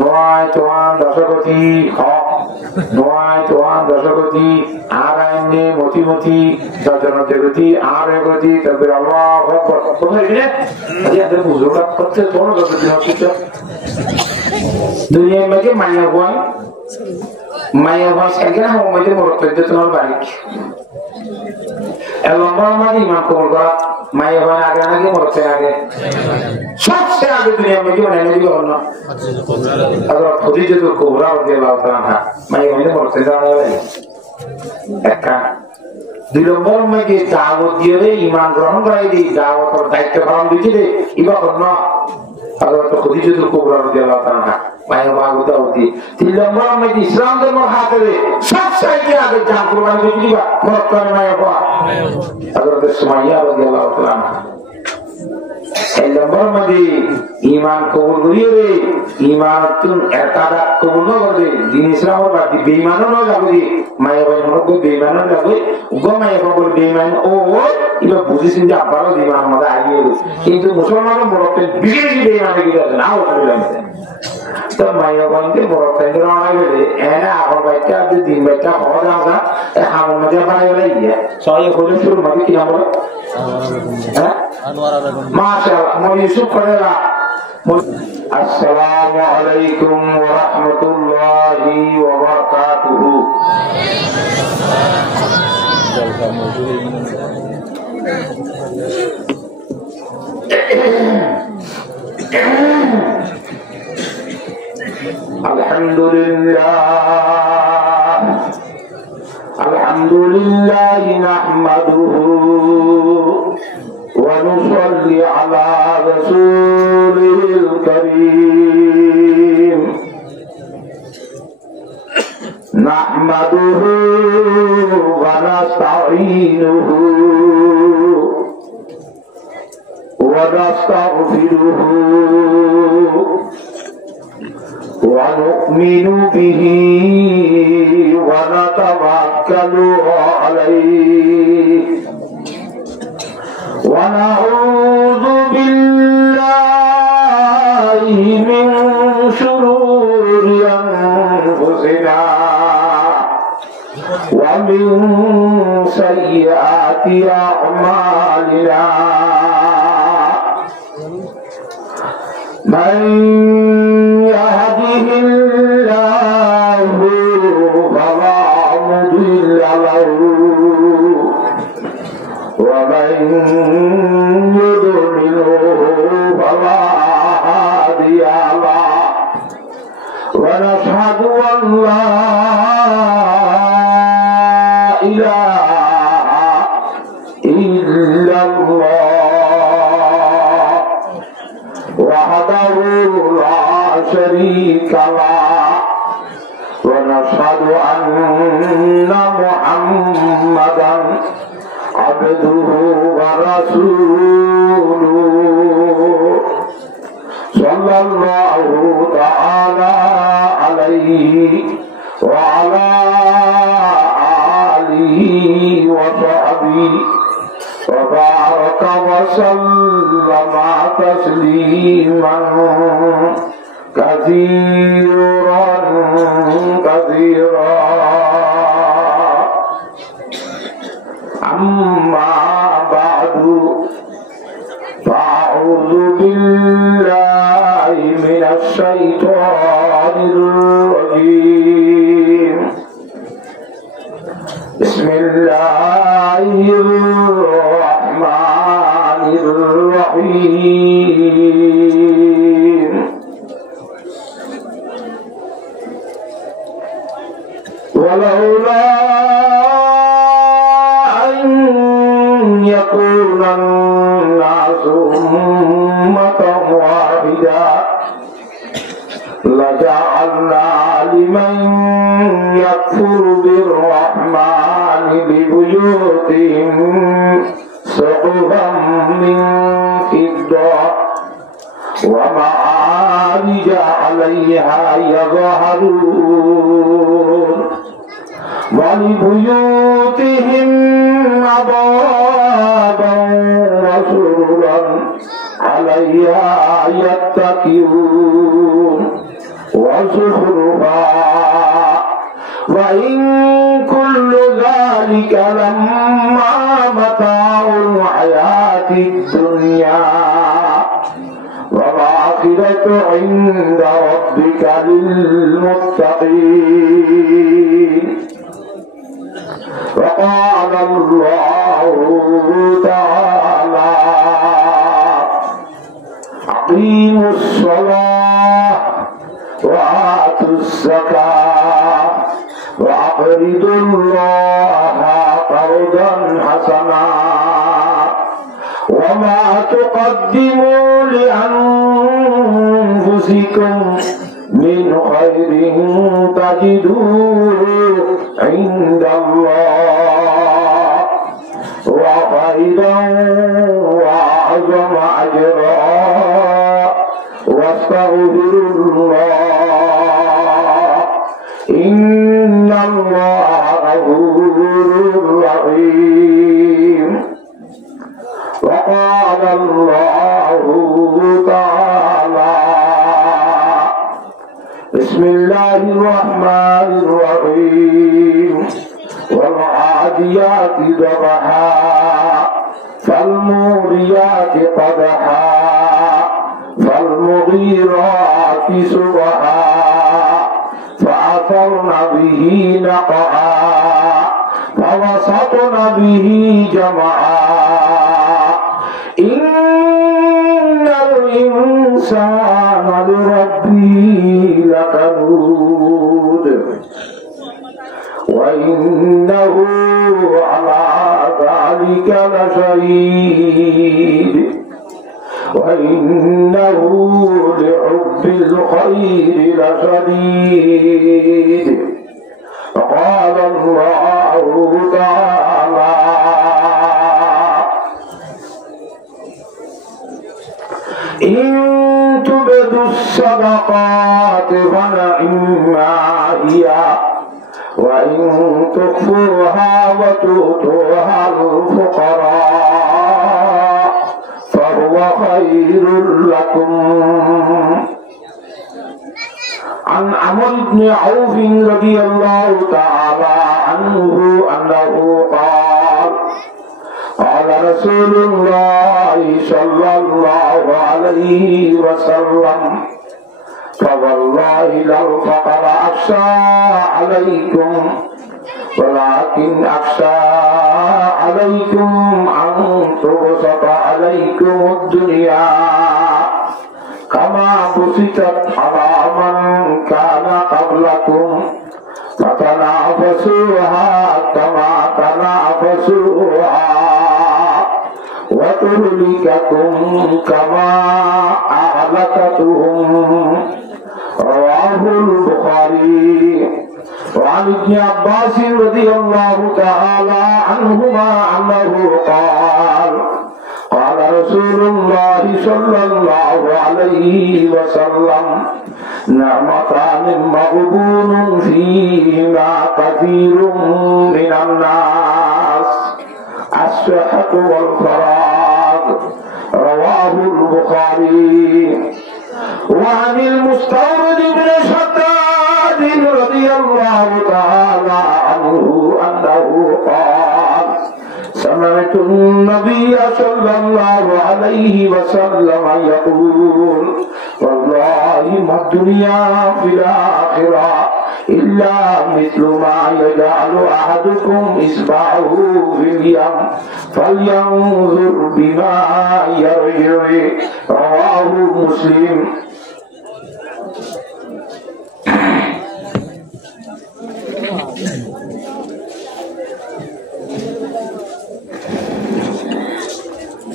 নয় তোমার দশকতি নয় তোমার দশকতি আর আইনে মতি মতি দর্জন জগতি আর গতি তারপরে আল্লাহ বুঝোটা করতে কোনো দুনিয়ার মাঝে মায়া হওয়ান একদিন আমাদের মরত তোমার বাড়ি লম্বা লম্বা ইমান কবল করা মায়া হওয়ান আগে নাকি মরতে আগে সবচেয়ে আগে দুনিয়ার মাঝে মানে নদী হল না খদিজা তো কুবরা রাদিয়াল্লাহু তাআলা মায়া হইলে মরতে যাওয়া একটা দুই নম্বর মাঝে দাওয়াত দিয়ে ইমান গ্রহণ করাই দিই দাওয়াতের দায়িত্ব পালন দিয়েছে ইবা অন্য হযরত খদিজা তো কুবরা রাদিয়াল্লাহু তাআলা মায়া বাগু দাওয়াতি তিন নম্বর মাঝে ইসলাম ধর্ম হাতে সবচেয়ে আগে জান কুরবানি দিবা মরতে মায়া বা হযরত সুমাইয়া রাদিয়াল্লাহু তাআলা নম্বর মধ্যে ইমান কবুল করিয়ে রে ইমান একাদা কবুল না করে দিন ইসলাম বাদ বেঈমানও না যাবে মায়া ভাই মনে কো বেঈমানও যাবে গো মায়া কবুল বেঈমান ও ইবা বুঝিছেন যে আবারও বেঈমান আমাদের আইয়ে কিন্তু মুসলমানও বড়তে বিশেষ বেঈমানে কি করে না ওটা তো মায়া ভাইকে বড়তে না গেলে এনা আগর বাইটা যে দিন বাইটা হওয়া যাবে হামুন মধ্যে বানাই লাইয়া সবাই হলে শুরু মানে কি আমরা হ্যাঁ মাশাআল্লাহ মো ইউসুফ করেলা আসসালামু আলাইকুম ওয়া রাহমাতুল্লাহি ওয়া বারাকাতুহু আলহামদুলিল্লাহ নাহমাদুহু ونصلي على رسوله الكريم نحمده ونستعينه ونستغفره ونؤمن به ونتوكل عليه ونعوذ بالله من شرور أنفسنا ومن سيئات أعمالنا من يهده الله فلا مضل له ومن يضلله فلا هادي له ونشهد أن لا إله إلا الله وحده لا شريك له ونشهد أن محمدا عبده ورسوله صلى الله تعالى عليه وعلى آله وصحبه وبارك وسلم تسليما كثيرا كثيرا أما بعد فأعوذ بالله من الشيطان الرجيم بسم الله الرحمن الرحيم ولولا يكون الناس أمة واحدة لجعلنا لمن يكفر بالرحمن لبيوتهم سقفا من فضة ومعارج عليها يظهرون ولبيوتهم أبوابا وسررا عليها يتكئون وزخرفا وإن كل ذلك لما متاع الحياة الدنيا والآخرة عند ربك للمتقين. وقال الله تعالى أقيموا الصلاة وآتوا الزكاة وأقرضوا الله قرضا حسنا وما تقدموا لأنفسكم من خير تجدوه عند الله وخيرا وأعظم أجرا واستغفروا الله إن الله غفور رحيم. وقال الله تعالى بسم الله الرحمن الرحيم والعاديات ضبحا فالموريات قدحا فالمغيرات صبحا فأثرن به نقعا فوسطن به جمعا إن الإنسان لربه لكنود وإنه على ذلك لشهيد وإنه لحب الخير لشديد. قال الله تعالى إن تبدوا الصدقات فنعما هي وإن تخفوها وتؤتوها الفقراء فهو خير لكم. عن عمرو بن عوف رضي الله تعالى عنه أنه قال قال رسول الله صلى الله عليه وسلم فوالله لو فقر أخشى عليكم ولكن أخشى عليكم أن تبسط عليكم الدنيا كما بسطت على من كان قبلكم فتنافسوها كما تنافسوها وتهلككم كما أهلكتهم. رواه البخاري. وعن ابن عباس رضي الله تعالى عنهما أنه قال قال رسول الله صلى الله عليه وسلم نعمتان مغبون فيهما كثير من الناس الصحة والفراغ. رواه البخاري. وعن المستورد بن شداد رضي الله تعالى عنه أنه قال سمعت النبي صلى الله عليه وسلم يقول والله ما الدنيا في الآخرة إلا مثل ما يجعل أحدكم إصبعه في اليم فلينظر بما يرجع. رواه مسلم.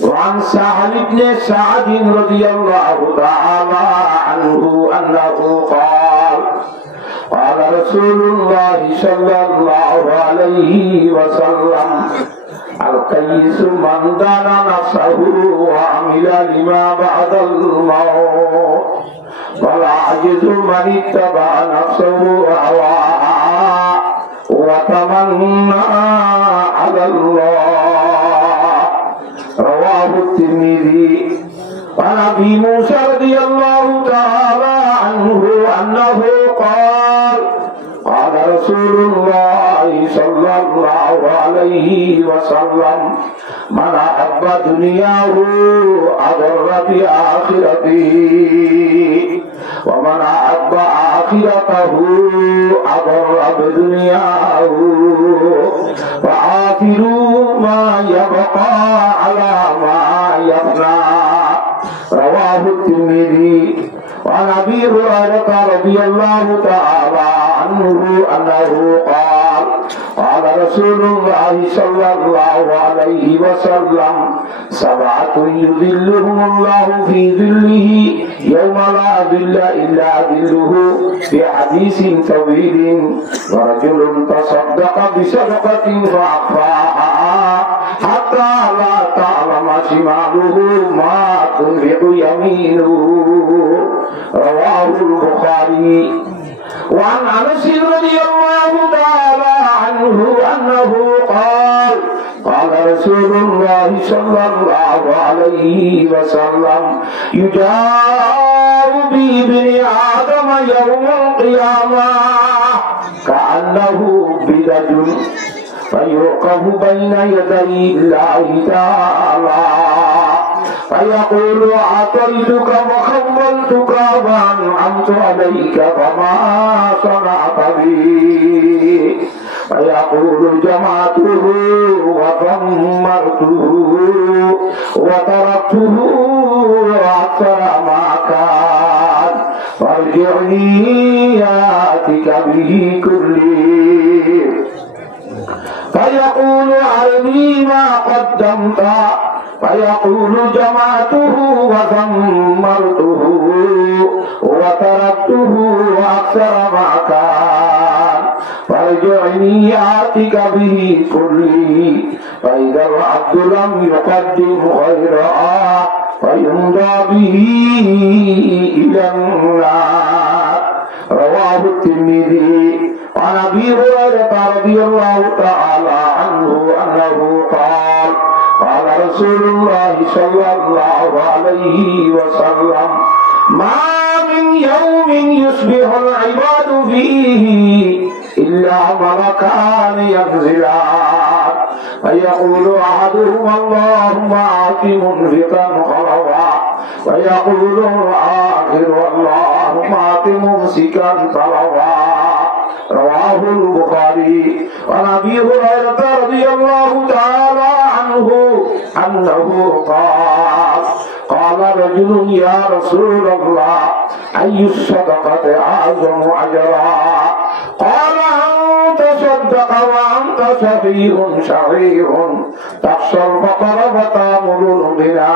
وعن سهل بن سعد رضي الله تعالى عنه أنه قال قال رسول الله صلى الله عليه وسلم القيس من دان نفسه وعمل لما بعد الموت والعاجز من اتبع نفسه هواها وتمنى على الله. رواه الترمذي. وعن ابي موسى رضي الله تعالى عنه انه أنه قال قال رسول الله صلى الله عليه وسلم من أحب دنياه أضر بآخرته ومن أحب آخرته أضر بدنياه فآخروا ما يبقى على ما يفنى رواه الترمذي. وعن أبي هريرة رضي الله تعالى عنه أنه قال قال رسول الله صلى الله عليه وسلم سبعة يظلهم الله في ظله يوم لا ظل إلا ظله في حديث طويل ورجل تصدق بصدقة فأخفاها حتى لا تعلم شماله ما تنفق يمينه رواه البخاري. وعن أنس رضي الله تعالى عنه أنه قال قال رسول الله صلى الله عليه وسلم يجاء بابن آدم يوم القيامة كأنه بدج فيوقف بين يدي الله تعالى فيقول أعطيتك وخولتك وأنعمت عليك فما صنعت بي فيقول جمعته وضمرته وتركته وأكثر ما كان فارجعني يأتك به كله فيقول أرني ما قدمت فيقول جمعته وثمرته وتركته وأكثر ما كان فارجعني آتك به كله فإذا العبد لم يقدم خيرا فيمضى به إلى النار رواه الترمذي. وعن أبي هريرة رضي الله تعالى عنه أنه قال قال رسول الله صلى الله عليه وسلم ما من يوم يصبح العباد فيه إلا ملكان ينزلان فيقول أحدهما اللهم آت منفقا خلفا ويقول الآخر اللهم آت ممسكا طلبا رواه البخاري. وعن أبي هريرة رضي الله تعالى عنه أنه قال قال رجل يا رسول الله أي الصدقة أعظم أجرا قال أن تصدق وأنت سفيه شرير تخشى الفقر وتأمل الغنى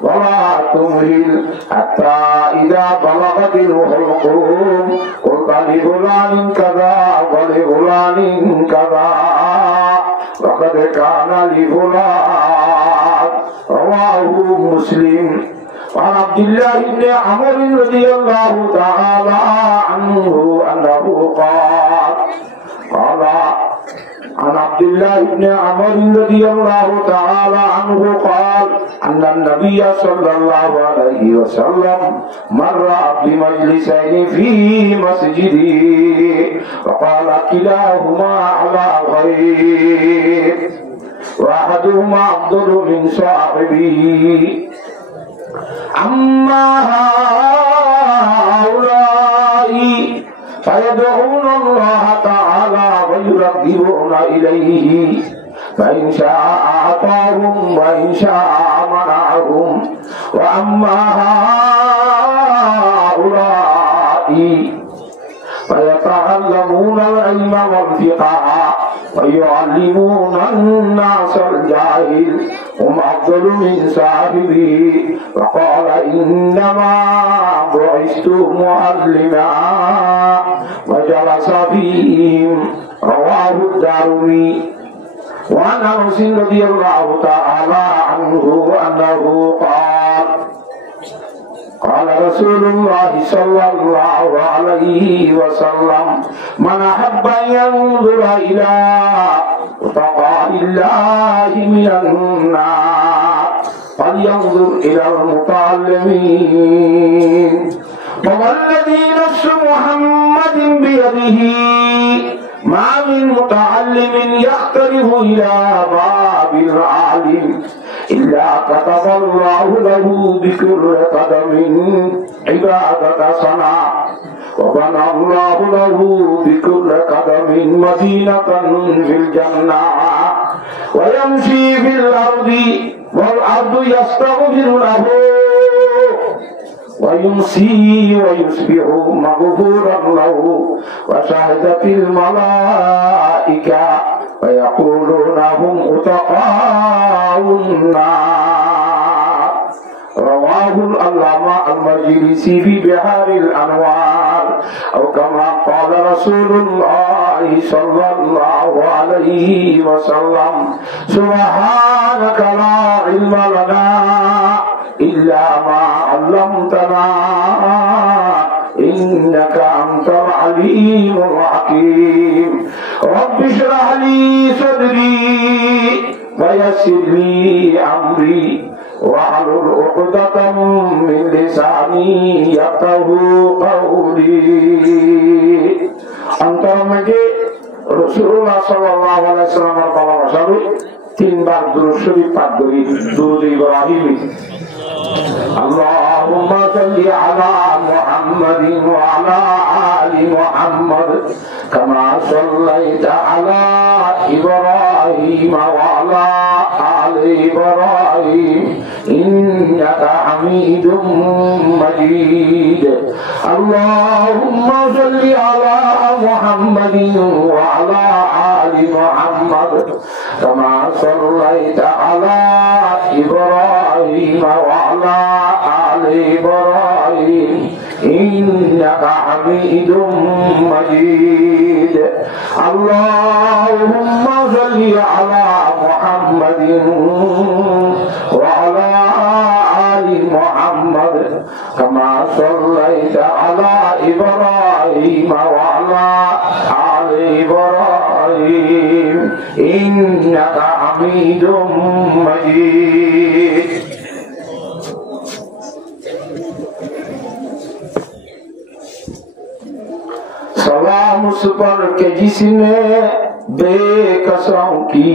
ولا تمهل حتى إذا بلغت الحلقوم قلت لفلان كذا ولفلان كذا وقد كان لفلان رواه مسلم. وعن عبد الله بن عمرو رضي الله تعالى عنه أنه قال قال عن عبد الله بن عمرو رضي الله تعالى عنه قال أن النبي صلى الله عليه وسلم مر بمجلسين في مسجده وقال كلاهما على خير وأحدهما أفضل من صاحبه أما هؤلاء فيدعون الله تعالى ويرغبون إليه فإن شاء أعطاهم وإن شاء منعهم وأما هؤلاء فيتعلمون العلم والفقه ويعلمون الناس الجاهل هم أفضل من صاحبه وقال إنما بعثت معلما وجلس فيهم رواه الدارمي. وعن أنس رضي الله تعالى عنه أنه قال قال رسول الله صلى الله عليه وسلم من أحب أن ينظر إلى تقاء الله من النار فلينظر إلى المتعلمين والذي نفس محمد بيده ما من متعلم يختلف إلى باب العالم إلا كتب الله له بكل قدم عبادة صنع وبنى الله له بكل قدم مدينة في الجنة ويمشي في الأرض والأرض يستغفر له ويمسي ويصبح مغفورا له وشهدت الملائكة ويقولون هم أتقاء النار. رواه العلامة المجلسي في بحار الأنوار أو كما قال رسول الله صلى الله عليه وسلم سبحانك لا علم لنا إلا ما علمتنا إنك أنت العليم الحكيم. رب اشرح لي صدري ويسر لي أمري واحلل عقدة من لساني يفقهوا قولي. أنتم مجھے রাসূলুল্লাহ সাল্লাল্লাহু আলাইহি ওয়াসাল্লামের ভালোবাসায় তিনবার দুরূদ শরীফ পাঠ করি। দুরূদ ইব্রাহিমি। اللهم صل على محمد وعلى آل محمد كما صليت على إبراهيم وعلى آل إبراهيم إنك حميد مجيد. اللهم صل على محمد وعلى آل محمد كما صليت على إبراهيم وعلى آل إبراهيم إنك حميد مجيد. اللهم صل على محمد وعلى آل محمد كما صليت على إبراهيم وعلى آل إبراهيم إنك حميد مجيد. سلام اس پر کہ جس نے بے کسوں کی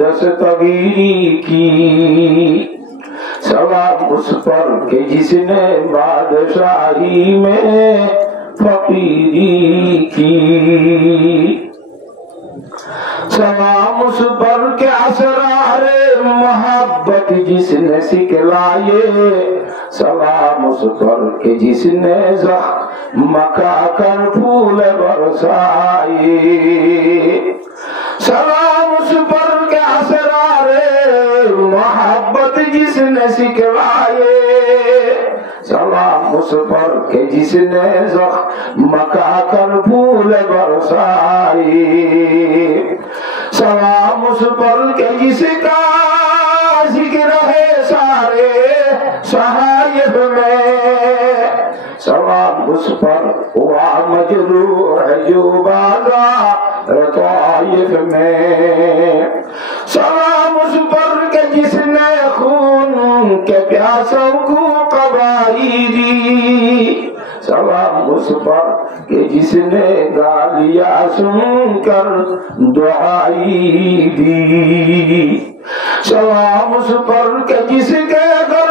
دستگیری کی. سلام اس پر کہ جس نے بادشاہی میں فقیری کی. سلام اس پر کہ اسرار محبت جس نے سکھلائے. سلام اس پر کہ جس نے زخم کا کر پھول برسائے. سلام اس پر کہ اسرار محبت جس نے سکھلائے. سلام اس پر کہ جس نے زخم کا کر پھول برسائے. سلام اس پر کہ جس کا ذکر ہے سارے صحائف میں. سلام اس پر ہوا مجروح جو بازار طائف میں. سلام اس پر کہ جس نے خون کے پیاسوں کو قبائی دی. سلام اس پر کہ جس نے گالیاں سن کر دعائی دی. سلام اس پر کہ جس کے گھر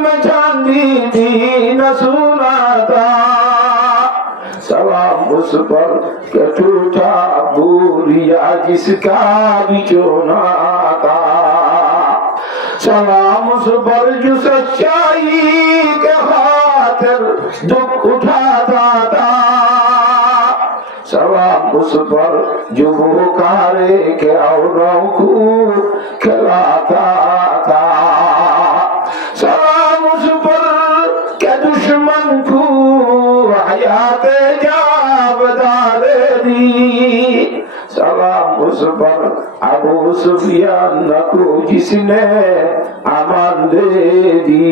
میں چاندی دی نہ سونا تھا. سلام اس پر کہ ٹوٹا بوریا جس کا بچونا تھا. سلام اس پر جو سچائی کے خاطر دکھ اٹھاتا تھا. سلام اس پر جو بھوکارے کے اوروں کو کھلاتا تھا. سلام اس پر کہ دشمن کو حیات جاودار دی. سلام اس پر ابو سفیان کو جس نے आमंदेरी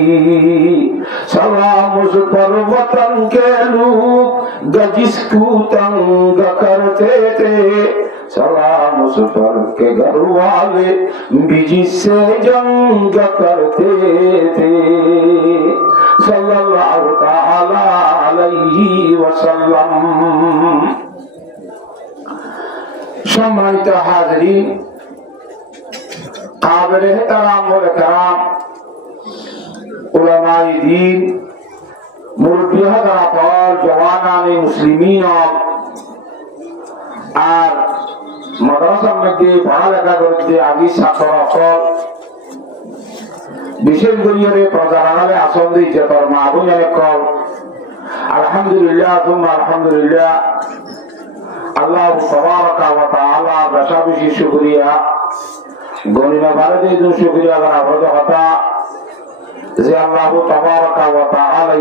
सलाम उस पर वतन के लोग जिसको तंग करते थे सलाम उस पर के घर वाले भी जिससे जंग करते थे सल्लल्लाहु ताला अलैहि वसल्लम। सम्मानित हाज़रीन, काबिल एहतराम व इकराम उलमाए दीन, मुरब्बी हज़रात और जवानाने मुस्लिमीन और মাদ্রাসার মধ্যে পড়ালেখা করতে আগে ছাত্র সকল বিশেষ করে প্রজারালে আসন দিয়েছে তোর মা বোন কল আলহামদুলিল্লাহ তুমা আলহামদুলিল্লাহ আল্লাহ তাবারাকা ওয়া তাআলা বেশি শুকরিয়া গনিনা ভারতে যে শুকরিয়া করা হলো কথা যে আল্লাহ তাবারাকা ওয়া তাআলা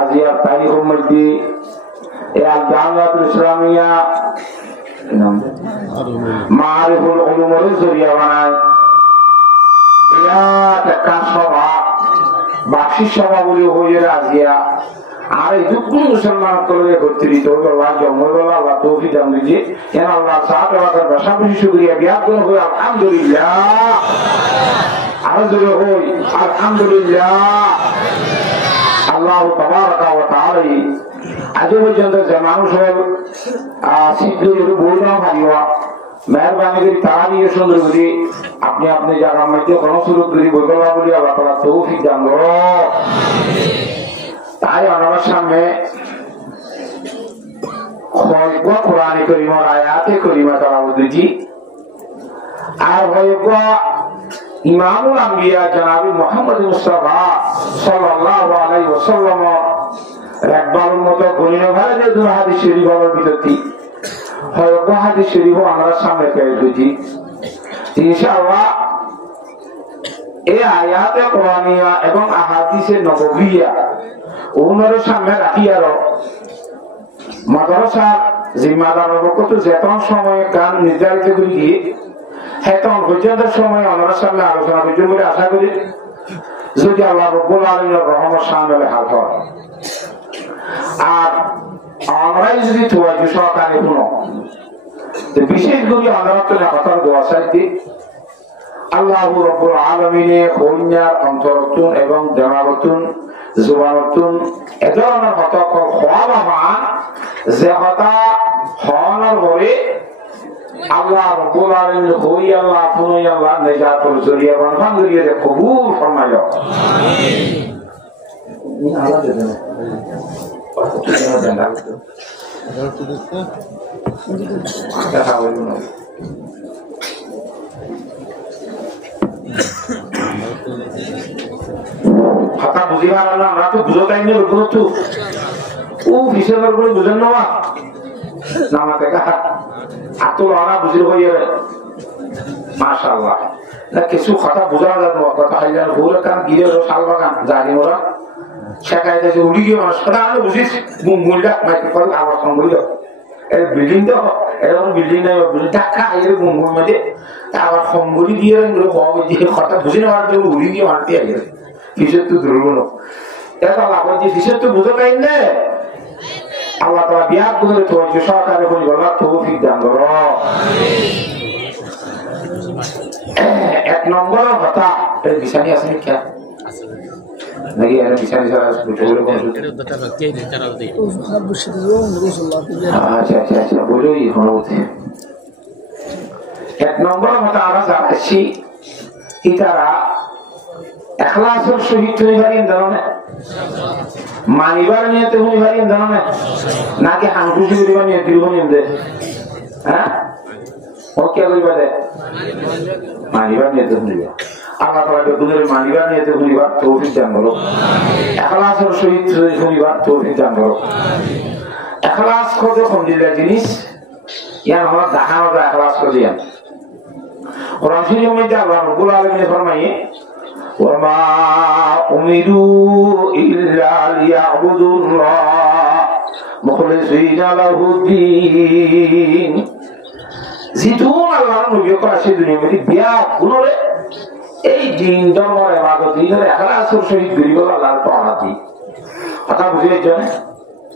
আজিয়ার তারিখের মধ্যে এই আল জামিয়াতুল ইসলামিয়া মারিফুল উলুমের জরিয়া বানায় বিরাট একটা সভা বার্ষিক সভা বলে হয়ে রাজিয়া আর এই দুঃখ মুসলমান করে একত্রিত আল্লাহ জন্মবেলা আল্লাহ তৌফিক দান দিয়েছে কেন আল্লাহ সাহাবাদের বেশি শুকরিয়া বিয়াগুন হই আলহামদুলিল্লাহ আর জোরে হই আলহামদুলিল্লাহ। আল্লাহ তাবারাকা ওয়া তাআলা আজ পর্যন্ত যে মানুষ মেহরবানি করে তারা নিয়ে সুন্দর করি আপনি আপনি জায়গার মধ্যে কোনো সুযোগ করি বইলা বলি আল্লাহ তাআলা তৌফিক দান করো। তাই আমার সামনে কোরআন কারীমের আয়াতে কারীমা তেলাওয়াত দিছি আর হয়তো ইমামুল আম্বিয়া জনাব মুহাম্মদ মুস্তাফা সাল্লাল্লাহু আলাইহি ওয়াসাল্লাম একবারের মতো গণিত ভালো যে দুই হাদিস শরীফের ভিতরটি হয়তো হাদিস শরীফ আমরা সামনে পেয়ে দিচ্ছি ইনশাআল্লাহ। এই আয়াতে কোরআনিয়া এবং আহাদিসে নববিয়া ওনার সামনে রাখি আর মাদ্রাসার জিম্মাদারের পক্ষ যেতন সময় গান নির্ধারিত করে দিয়ে হেতন পর্যন্ত সময় ওনার সামনে আলোচনা করতে বলে আশা করি যদি আল্লাহ রব্বুল আলামিনের রহমত সামনে হাত হয় আর আমরাই যদি তোয়াজু সহকারে শুনো বিশেষ করে আমরা তো কথার দোয়া চাইতে আল্লাহ রব্বুল আলামিনের কন্যার অন্তরতুন এবং দেমাবতুন জুবানতুন এ ধরনের হতা হওয়া বাবা যে হতা হওয়ানোর পরে আল্লাহ রব্বুল আলামিন হই আল্লাহ ফুনই আল্লাহ নেজাতুল জরিয়া বানফান জরিয়া কবুল ফরমাইলো আমিন। আল্লাহ দেন কথা বুঝিবার না আমরা তো বুঝো তাই নিয়ে লোক তো ও বিশেষের করে বুঝেন না নামা দেখা এত লড়া বুঝির হয়ে মাশাআল্লাহ না কিছু কথা বোঝা যাবে কথা হাইলার ভোরে কান গিরে শাল বাগান জানি ওরা শেখাই দিয়েছে উড়ি গিয়ে মানুষ কথা আমি বুঝিস মুমুলটা মাইকে করে আবার সম্বলিত এই বিল্ডিং তো এরকম বিল্ডিং নাই ঢাকা এর মুমুল মধ্যে আবার সম্বলি দিয়ে কথা বুঝে নেওয়ার জন্য উড়ি গিয়ে মারতে আগে ফিসের তো দুর্বল এটা লাভ যে ফিসের তো বুঝো তাই না আল্লাহ তাআলা বিয়াত করে তো যে সরকারে বলি বলা তৌফিক দান করো। এক নম্বর কথা এই বিছানি আছে কি নাকি এর বিছানি ছাড়া বলে কোন আচ্ছা বলোই হতে এক নম্বর কথা আমরা জানাচ্ছি ইতারা ইখলাসের সহিত হইবারেন জানেন মানিবার নিয়তে হইবারেন জানেন নাকি হাঙ্কুশি করিবার নিয়তে হইবেন দে হ্যাঁ ওকে কইবা দে মানিবার নিয়তে হইবা আল্লাহ তাআলা দুনিয়ার মানিবার নিয়তে হইবা তৌফিক দান করো ইখলাসের সহিত হইবা তৌফিক দান করো। ইখলাস কত কমদিলা জিনিস ইয়া আমরা দেখানো যায় ইখলাস করিয়া কোরআন শরীফের মধ্যে আল্লাহ রাব্বুল আলামিন ফরমায়ে وما أمروا إلا ليعبدوا الله مخلصين له الدين জিতুন আল্লাহর নবী করা সেই দুনিয়া মধ্যে বিয়া গুণরে এই দিন ধর্মের ইবাদত দিনের ইখলাসের সহিত গরিব আল্লাহর তাআতি কথা বুঝিয়ে জানে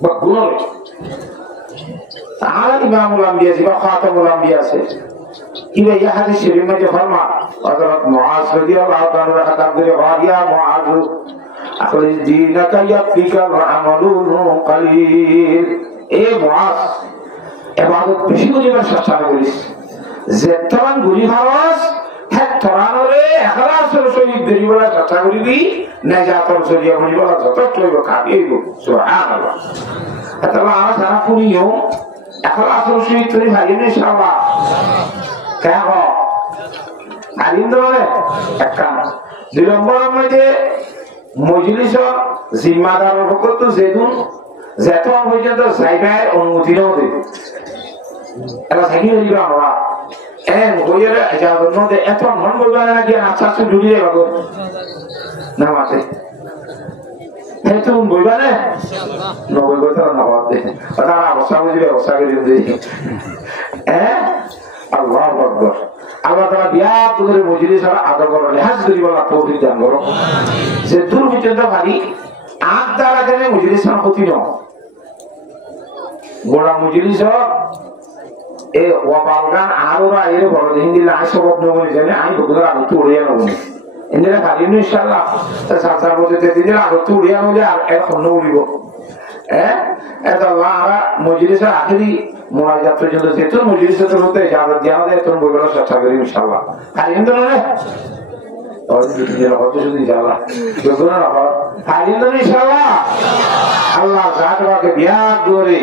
বা গুণ আর ইমামুল আম্বিয়া বা খাতামুল আম্বিয়া আছে ইবা ইয়া হাদিস শরীফ মধ্যে ফরমা হযরত মুআজ রাদিয়াল্লাহু তাআলা খতাব করে ইয়া মুআজ আখরিজ দীনাকা ইয়াফিকা ওয়া আমালুন কালিল এ মুআজ ইবাদত বেশি করিবার চেষ্টা করিস যে তখন গুলি হারাস হ্যাঁ তরানরে ইখলাসের সহিত গরিবরা চেষ্টা করিবি নাজাতর জরিয়া গরিবরা যথেষ্ট হইব কাটিয়েইব সুবহানাল্লাহ তাহলে আমরা সারা পুরিও ইখলাসের সহিত তুমি ভাইনে ইনশাআল্লাহ কেন আলিন্দরে একটা দুই নম্বরের মধ্যে মজলিস জিম্মাদারের পক্ষ যেদিন যেত পর্যন্ত যাইবার অনুমতি নাও দেবে এটা থাকি হইব আমরা হইলে যাওয়ার মধ্যে এত মন বলবে না কি আচ্ছা আচ্ছা ঢুকিয়ে যাবো না মাতে তুমি বলবা না নবই কথা না ভাবতে ওটা অবস্থা বুঝবে অবস্থা করে দিই আল্লাহ আকবার আল্লাহ তাআলা বিয়া করে মজলিস আর আদর করে লেহাজ করি বলা তৌফিক দান করো যে দূর পর্যন্ত ভারী আগ দ্বারা গেলে মজলিস না ক্ষতি না গোড়া মজলিস এ ওয়াবালগান আরোরা এর বড় হিন্দি লাই সবক নবনি জানে আমি বগুড়া আগে তো উড়িয়া নবনি ইন্দিরা ভারী ইনশাআল্লাহ তা সাতসার বলতে দিদিরা আগে তো উড়িয়া নলে আর এখন উড়িব এটা আল্লাহ মজলিসের আখেরি মোনাজাত পর্যন্ত যেত মজলিসের মধ্যে ইজাজত দেওয়া যায় তোর বইগুলো চেষ্টা করি ইনশাআল্লাহ আর কিন্তু না আল্লাহ জাতকে বিয়া করে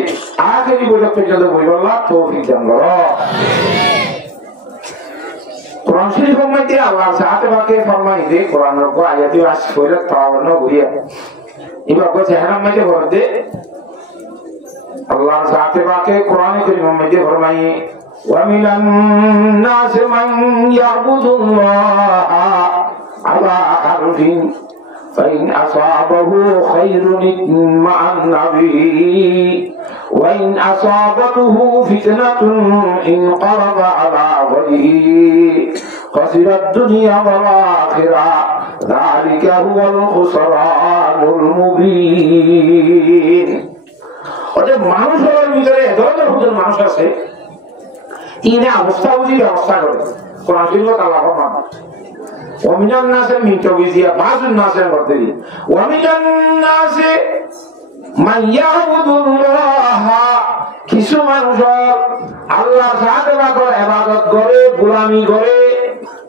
আখেরি বৈঠক পর্যন্ত বইবল্লাহ তৌফিক দান করো কোরআন শরীফের মধ্যে আল্লাহ জাতকে ফরমাইতে কোরআনের কো আয়াতি ওয়াজ করে তাওয়ান্ন হইয়া এবার কো চেহারার মধ্যে বলতে আল্লাহ জাতকে কোরআনে কারীমের মধ্যে ফরমাইয়ে ومن الناس من يعبد الله على حرف فإن أصابه خير اطمأن به وإن أصابته فتنة انقلب على وجهه خسر الدنيا والآخرة ذلك هو الخسران المبين মানুষের ভিতরে ধরনের মানুষ আছে ইনা অবস্থা বুঝি ব্যবস্থা করে কোরআন শরীফে আল্লাহ ফরমান ওয়ামিনান নাসে মিন তাওজিয়া বাযুন নাসের মধ্যে ওয়ামিনান নাসে মান ইয়াবুদুল্লাহ কিছু মানুষ আল্লাহ তাআলা করে ইবাদত করে গোলামি করে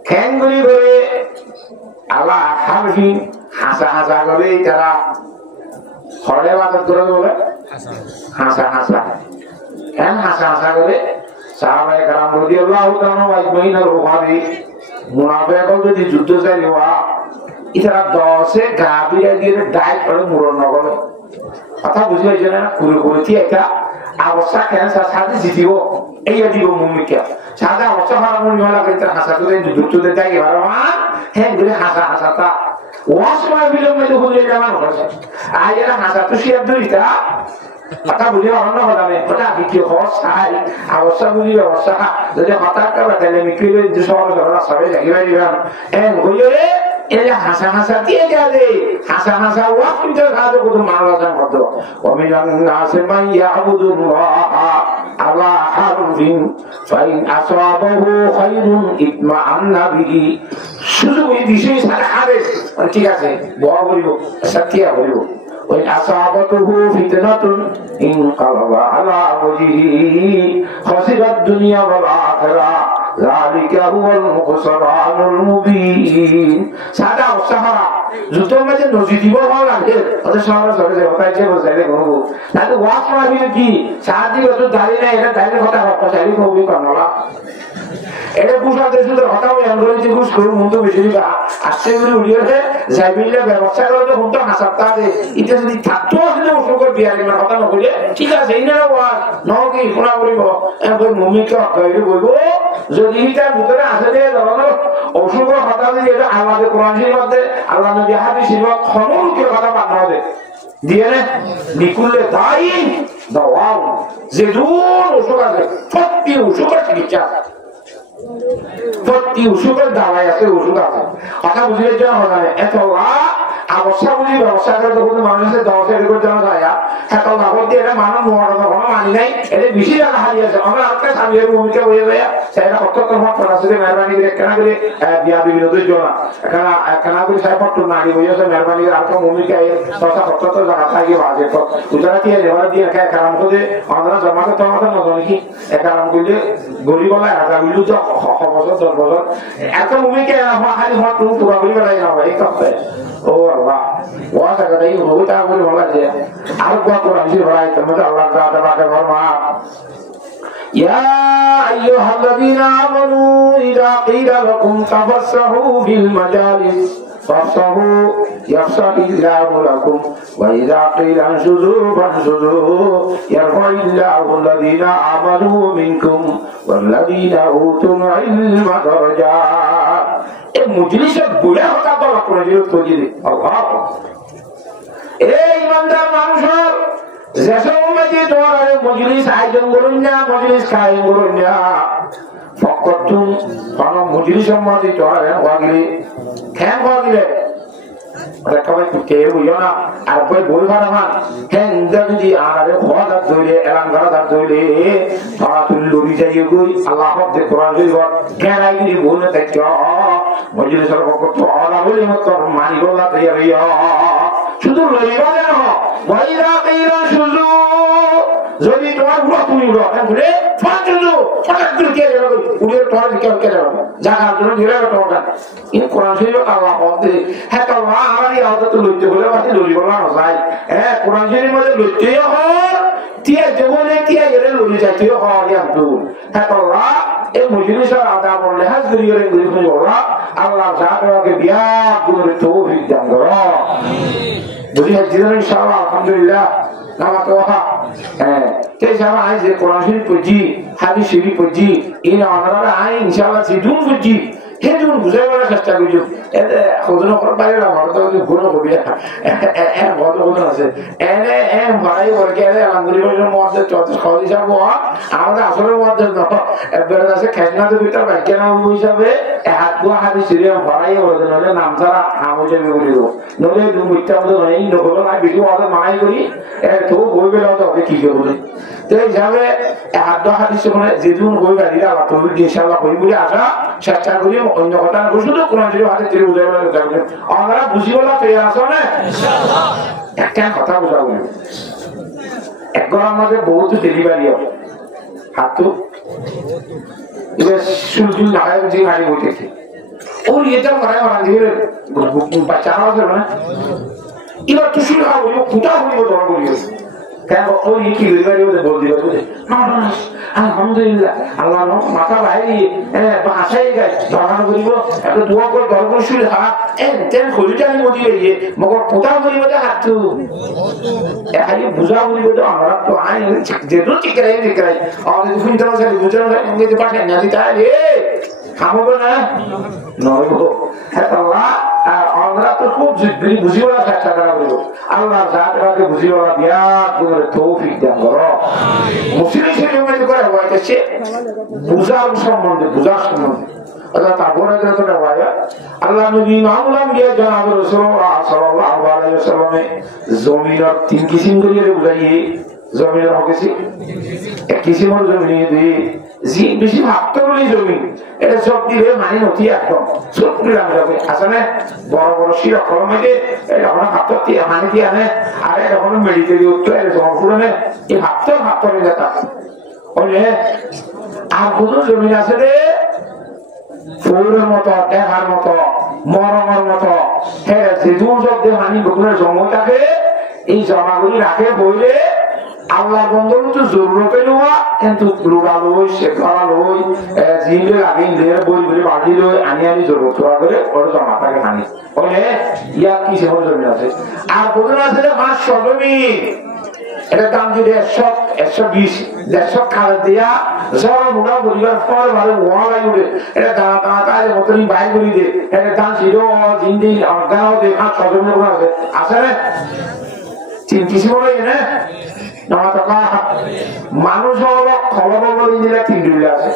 খ্যাঙ্গুলি করে আল্লাহ হারফি হাসা হাসা করে তারা হরে ইবাদত করে বলে হাসা হাসা কেন হাসা হাসা করে সাহাবায়ে কেরাম রাদিয়াল্লাহু তাআলা আজমাইন আর বুখারী মুনাফিকরা যদি যুদ্ধ চাই হওয়া ইতারা 10 এ গাবিরা দিয়ে ডাই করে মুরন নগরে কথা বুঝি হইছে না কুরকুরতি এটা অবস্থা কেন সাথে জিতিও এই দিব মুমিকা সাদা অবস্থা হারামুন হলা করে হাসা করে যুদ্ধতে যাই হারামান হ্যাঁ বলে হাসা হাসাটা ওয়াসমা বিলমে তো হয়ে যাওয়ার কথা আইরা হাসা তো শিয়া দুইটা কথা বুঝিয়ে অন্য হলামে ওটা দ্বিতীয় অবস্থায় অবস্থা বুঝি ব্যবস্থা যদি হঠাৎ করে তাহলে মিকিলে দুশোর সবাই লাগিয়ে দিবেন এন হইলে এলে হাসা হাসা দিয়ে যাবে হাসা হাসা ওয়া কিন্তু কাজ করতে মানলাম কত ওমিলান নাসে মান ইয়াবুদুল্লাহ আলা হারফিন ফাইন আসাবাহু খায়রুন ইতমাআন্না বিহি শুধু এই বিষয় সারা হারেস ঠিক আছে বড় বলিব সত্যিয়া বলিব وإن أصابته فتنة انقلب على وجهه خسر الدنيا والآخرة ذلك هو الخسران المبين সাদা অবস্থা যুদ্ধের মধ্যে নজি দিব ভালো লাগে ওদের শহরে চলে যাবে তাই যে বসাইলে ঘুরবো তাহলে ওয়াজ মারবি কি সাহায্য তো দাঁড়িয়ে নেই এটা দাঁড়িয়ে কথা ভাবতে চাইলে কবি কামলা এটা পুষাতে শুধু হঠাৎ এমব্রয়ডারি পুষ করুন মতো বেশি আসছে বলে উড়িয়েছে যাইবিলে ব্যবস্থা করে তো হুমটা হাসাতে আছে এটা যদি থাকতো আসলে অসুখের বিয়ারি না কথা নকলে ঠিক আছে এই না ওয়াজ নকি শোনা করিব এখন মমিকে অকাইলে বলবো যদি তার ভিতরে আসে যে ধরনের অসুখের কথা যদি এটা আমাদের কোরআন শরীফে আল্লাহ নবী হাদিস শরীফে খননকে কথা বানানো দে দিয়ে নে নিকুলে দাই দাওয়াও যে দূর অসুখ আছে সত্যি অসুখের চিকিৎসা প্রতি ওষুধের দাওয়াই আছে, ওষুধ আছে। কথা বুঝলে যে এত অবস্থা বুঝি ব্যবস্থা করে তখন মানুষের দশে রেকর্ড জানা যায় এত লাভর দিয়ে এটা মানুষ মরা কখনো মানি নাই, এটা বেশি জায়গা হারিয়ে আছে। আমরা একটা স্বামীর ভূমিকা হয়ে যায় সেটা অত্যন্ত ফরাসিতে মেহরবানি করে কেনা করে বিয়া বিনোদের জন্য কেনা করে সাহেব পট্ট নারী হয়ে আছে মেহরবানি করে আর ভূমিকায় দশা অত্যন্ত জায়গা থাকে বাজে উজারা দিয়ে লেবার দিয়ে একা কারাম করে আমরা জমাতে তোমাতে নতুন কি কারাম করলে গরিবলা একা মিলু তো বছর 10 বছর এত ভূমিকা হারি হওয়ার তুমি পুরা করি বেড়াই না এই তথ্য ও আল্লাহ ওয়া জায়গাটাই হবো তা বলে বলা যায় আর কোয়া কোরআন শরীফ পড়াই তোমাদের আল্লাহ তাআলা ফরমা ইয়া আইয়ুহাল্লাযীনা আমানু ইযা ক্বিলা লাকুম তাফাসসাহু ফিল মাজালিস فافصحوا يفصح الله لكم وإذا قيل انشزوا فانشزوا يرفع الله الذين آمنوا منكم والذين أوتوا العلم درجات এই মজলিসের বুড়া হতা বলা করে দিল তো দিলে আল্লাহ এই ইমানদার মানুষের যেসব মধ্যে তোমার মজলিস আয়োজন করুন না, মজলিস কায়েম করুন না, ফকতুন কোন মজলিস সম্বন্ধে তোমার ওয়াগলি কেন ওয়াগলি রেকমেন্ড করতে হইও না। আর বই বই বানামান হ্যাঁ যদি আরে খোয়াদা ধরে এলান করা ধরে ফাতুল লুরি যাই গই আল্লাহ পাক কোরআন শরীফ কেন আইনি বলে দেখো মজলিসের ফকত আলা বলি মত মানি বলা তৈরি শুধু লইবা না ওয়াইরা কিরা শুজু যদি তোমার বুড়া তুমি বুড়া বলে ফাজুজু ফটাক করে কে যাবে উড়ে তোর কে যাবে জায়গা জন্য ধরে তোটা ইন কোরআন শরীফ আল্লাহ বলে হ্যাঁ তো আমারই আদত লইতে বলে বাকি লই বলা না যায় হ্যাঁ কোরআন শরীফের মধ্যে লইতে হয় তিয়া জীবনে তিয়া এর লই যাইতে হয় কিন্তু হ্যাঁ তো এই মজলিসের আদা বলে হাজরিয়ে গুলি বলা আল্লাহ জাহাকে বিয়া গুলোর তৌফিক দান করো বুঝি হাজিরা ইনশাআল্লাহ আলহামদুলিল্লাহ নামা তো হ্যাঁ তে যারা আই যে কোরআন শরীফ পড়ি হাদিস শরীফ পড়ি ইন আমরা আই ইনশাআল্লাহ সিদুন পড়ি হেদুন বুঝাই বলার চেষ্টা করছো এতে খোঁজনো করার বাইরে ভারত গুণ করবি ভদ্র আছে এনে ভাই বলকে আলহামদুলিল্লাহ মধ্যে সহজ হিসাব আমাদের আসলের মধ্যে বেড়ে আছে খেসনাতে ভিতর ব্যাখ্যা নাম হিসাবে হাত গুয়া হাতি সিরিয়া ভরাই বলে নইলে নাম ছাড়া হামো যাবে বলে দেবো নইলে মিথ্যা মতো নেই নকলো না বেশি ওদের মানাই করি তো বই বেলা তো হবে কি বলে তো হিসাবে হাত দোয়া হাতি মানে যেদিন বই গাড়ি আবার তুমি ইনশাআল্লাহ বই বলে আসা চেষ্টা করি অন্য কথা শুধু কোরআন শরীফ হাতে ছেড়ে বুঝাই বলে আমরা বুঝি বলা তৈরি আসো না ইনশাআল্লাহ একটা কথা বুঝাবো একবার আমাদের বহুত ডেলিভারি হবে হাত তো এবার শুধু লাগাই বুঝি গাড়ি বইতেছে ওর এটা মারায় মারা দিয়ে বাচ্চা হবে না এবার তো শুরু খাবো ফুটা বলিব ধরা বলিব কেন ওই কি ডেলিভারি হতে বল দিবে বুঝে আলহামদুলিল্লাহ আল্লাহ মাথা বাইরে বাসাই গাছ ধরানো করিব একটা দোয়া করে দরকার শুরু হাত তেন খলিটা আমি মতি গিয়ে মগর ফুটা বলিব হাত তো খালি বুঝা বলিব তো আমরা তো আই যেহেতু টিকরাই আমাদের শুনতে পারছি বুঝানো এমনিতে পাঠায় না দিতে খাবো না নয় হ্যাঁ আল্লাহ আমরা তো খুব বুঝি বলা চেষ্টা করা বলবো আল্লাহ জাতকে বুঝি বলা দিয়া তোমার তৌফিক দান করো মুসলিম শরীয়তে করে হইতেছে বুঝার সম্বন্ধে আল্লাহ তারপরে যতটা হয় আল্লাহ নবী মামলাম দিয়ে জনাব রাসূলুল্লাহ সাল্লাল্লাহু আলাইহি ওয়াসাল্লামে জমিনের তিন কিসিম করে বুঝাইয়ে জমিনের হকেছি এক কিসিমের জমি দিয়ে বেশি ভাবতে বলি জমি এটা সব দিলে মানে নথি একদম সব দিলাম যাবে আসলে বড় বড় শিরা কলমে এখন হাত দিয়ে মানে দিয়ে আনে আর এখন মেডিকেল উত্তর জমপুরনে এই ভাবতে যেটা বলে আর কোন জমি আছে রে ফুলের মতো দেখার মতো মরমের মতো হ্যাঁ যেদুন সব দিয়ে মানি বকুলের জমটাকে এই জমাগুলি রাখে বইলে আল্লাহ বন্ধুর তো জরুরতে নেওয়া কিন্তু লুড়া লই শেখা লই জিমলে লাগে ইন্দ্রিয়ার বই বলে বাড়ি লই আনি জরুরত করে ওর জমাটাকে মানি বলে ইয়া কি সেমন জমি আছে আর কোন আছে মাস জমি এটা দাম যদি 120 খাল দিয়া সব মোটা পরিবার ফল ভালো ওয়া লাগবে এটা দাঁড়া মতনই বাই করি দে এটা দাম ছিল জিন্দি অর্গাও দে আর সজমে করে আছে না তিন কিছু বলে না মানুষ হলো খবর বলে দিলে তিন আছে